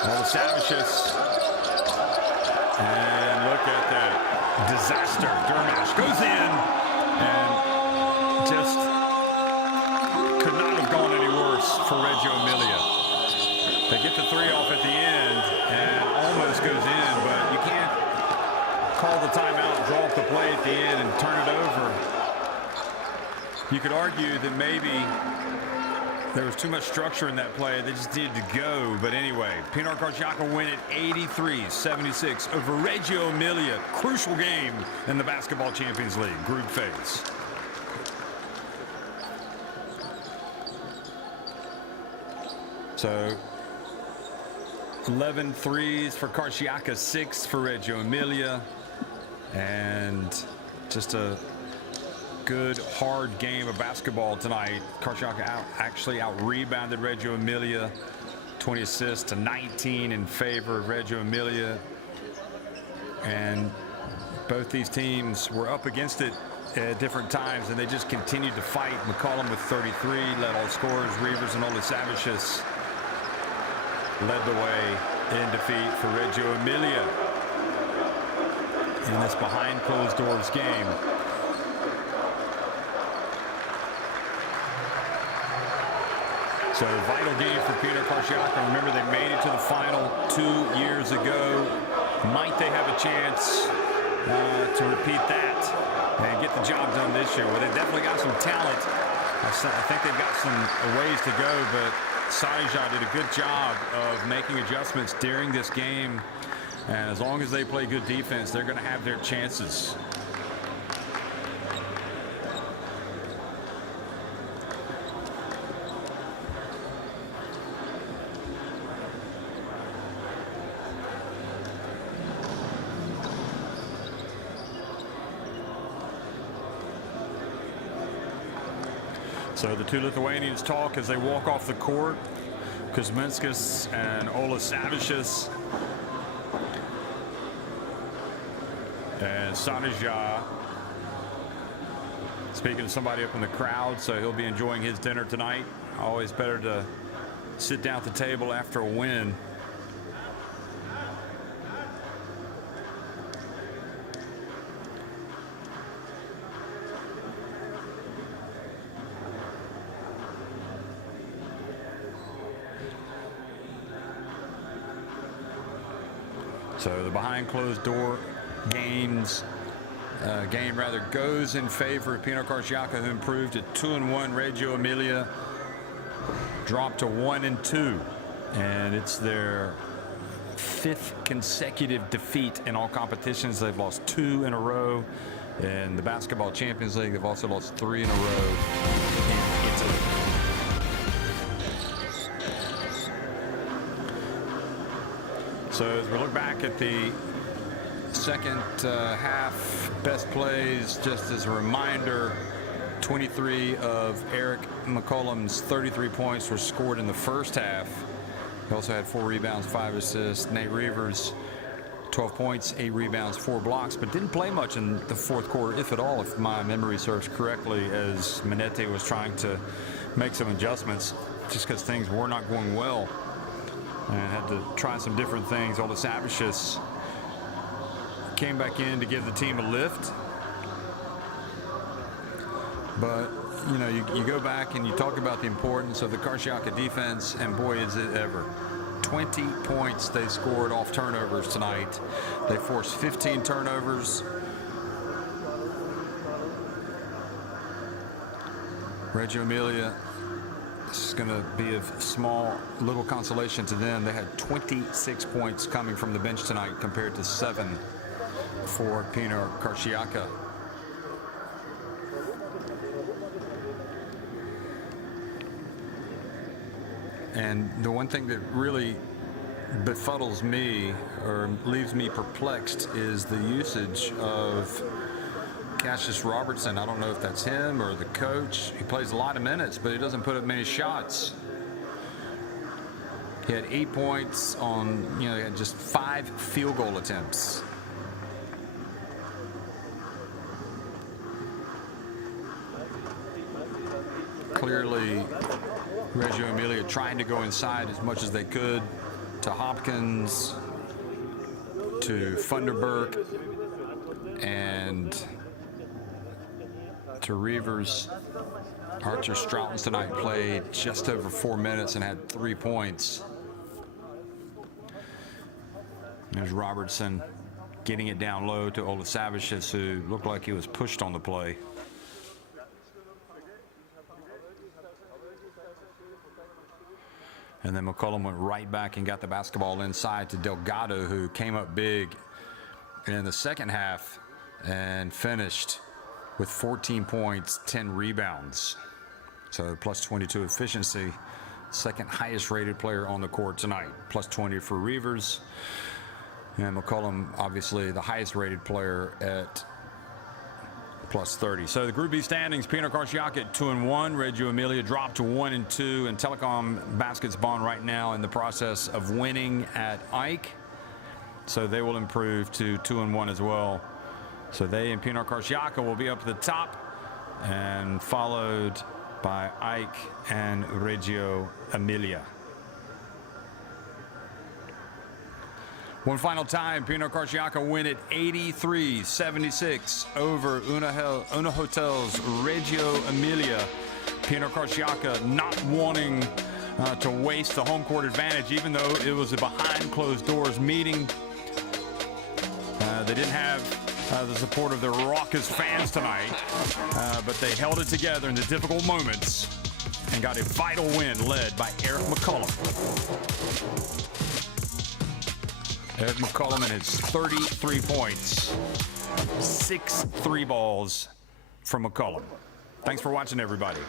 All the Savages. And look at that disaster. Dermash goes in and just could not have gone any worse for Reggio Emilia. They get the three off at the end and almost goes in, but you can't call the timeout, draw up the play at the end and turn it over. You could argue that maybe there was too much structure in that play. They just needed to go. But anyway, Pinar Karsiyaka win it 83-76 over Reggio Emilia. Crucial game in the Basketball Champions League group phase. So 11 threes for Karsiyaka, 6 for Reggio Emilia. And just a good, hard game of basketball tonight. Karsiyaka actually out-rebounded Reggio Emilia. 20 assists to 19 in favor of Reggio Emilia. And Both these teams were up against it at different times, and they just continued to fight. McCollum with 33 led all scorers. Reivers and Olasavicius led the way in defeat for Reggio Emilia in this behind closed doors game. So vital game for Pinar Karsiyaka. Remember, they made it to the final 2 years ago. Might they have a chance to repeat that and get the job done this year? Well, they definitely got some talent. I think they've got some ways to go, but Sarija did a good job of making adjustments during this game. And as long as they play good defense, they're going to have their chances. So the two Lithuanians talk as they walk off the court. Kuzminskas and Olasavicius. And Sarija speaking to somebody up in the crowd, so he'll be enjoying his dinner tonight. Always better to sit down at the table after a win. So the behind closed door game goes in favor of Pinar Karsiyaka, who improved at 2-1. Reggio Emilia dropped to 1-2, and it's their 5th consecutive defeat in all competitions. They've lost 2 in a row in the Basketball Champions League. They've also lost 3 in a row in Italy. So as we look back at the second half best plays, just as a reminder, 23 of Eric McCollum's 33 points were scored in the first half. He also had 4 rebounds, 5 assists. Nate Reivers, 12 points, 8 rebounds, 4 blocks, but didn't play much in the fourth quarter, if at all, if my memory serves correctly, as Minetti was trying to make some adjustments just because things were not going well. And had to try some different things. Olasavicius came back in to give the team a lift. But, you know, you go back and you talk about the importance of the Karsiyaka defense, and boy, is it ever. 20 points they scored off turnovers tonight. They forced 15 turnovers. Reggio Emilia, this is going to be of small little consolation to them. They had 26 points coming from the bench tonight compared to 7 for Pinar Karsiyaka. And the one thing that really befuddles me or leaves me perplexed is the usage of Cassius Robertson. I don't know if that's him or the coach. He plays a lot of minutes, but he doesn't put up many shots. He had 8 points on, he had just 5 field goal attempts. Clearly, Reggio Emilia trying to go inside as much as they could to Hopkins, to Funderburk, and to Reivers. Archer Stroughton tonight played just over 4 minutes and had 3 points. There's Robertson getting it down low to Olasavicius, who looked like he was pushed on the play. And then McCollum went right back and got the basketball inside to Delgado, who came up big in the second half and finished with 14 points, 10 rebounds. So plus 22 efficiency, second highest rated player on the court tonight. Plus 20 for Reivers. And McCollum, obviously the highest rated player at plus 30. So the Group B standings, Pinar Karsiyaka at 2-1. Reggio Emilia dropped to 1-2. And Telecom Basketball right now in the process of winning at Ike. So they will improve to 2-1 as well. So they and Pinar Karsiyaka will be up at the top, and followed by Ike and Reggio Emilia. One final time, Pinar Karsiyaka win it 83-76 over UNAHOTELS Reggio Emilia. Pinar Karsiyaka not wanting to waste the home court advantage, even though it was a behind closed doors meeting. They didn't have the support of their raucous fans tonight, but they held it together in the difficult moments and got a vital win led by Eric McCollum. Eric McCollum and his 33 points. 6 3 balls from McCollum. Thanks for watching, everybody.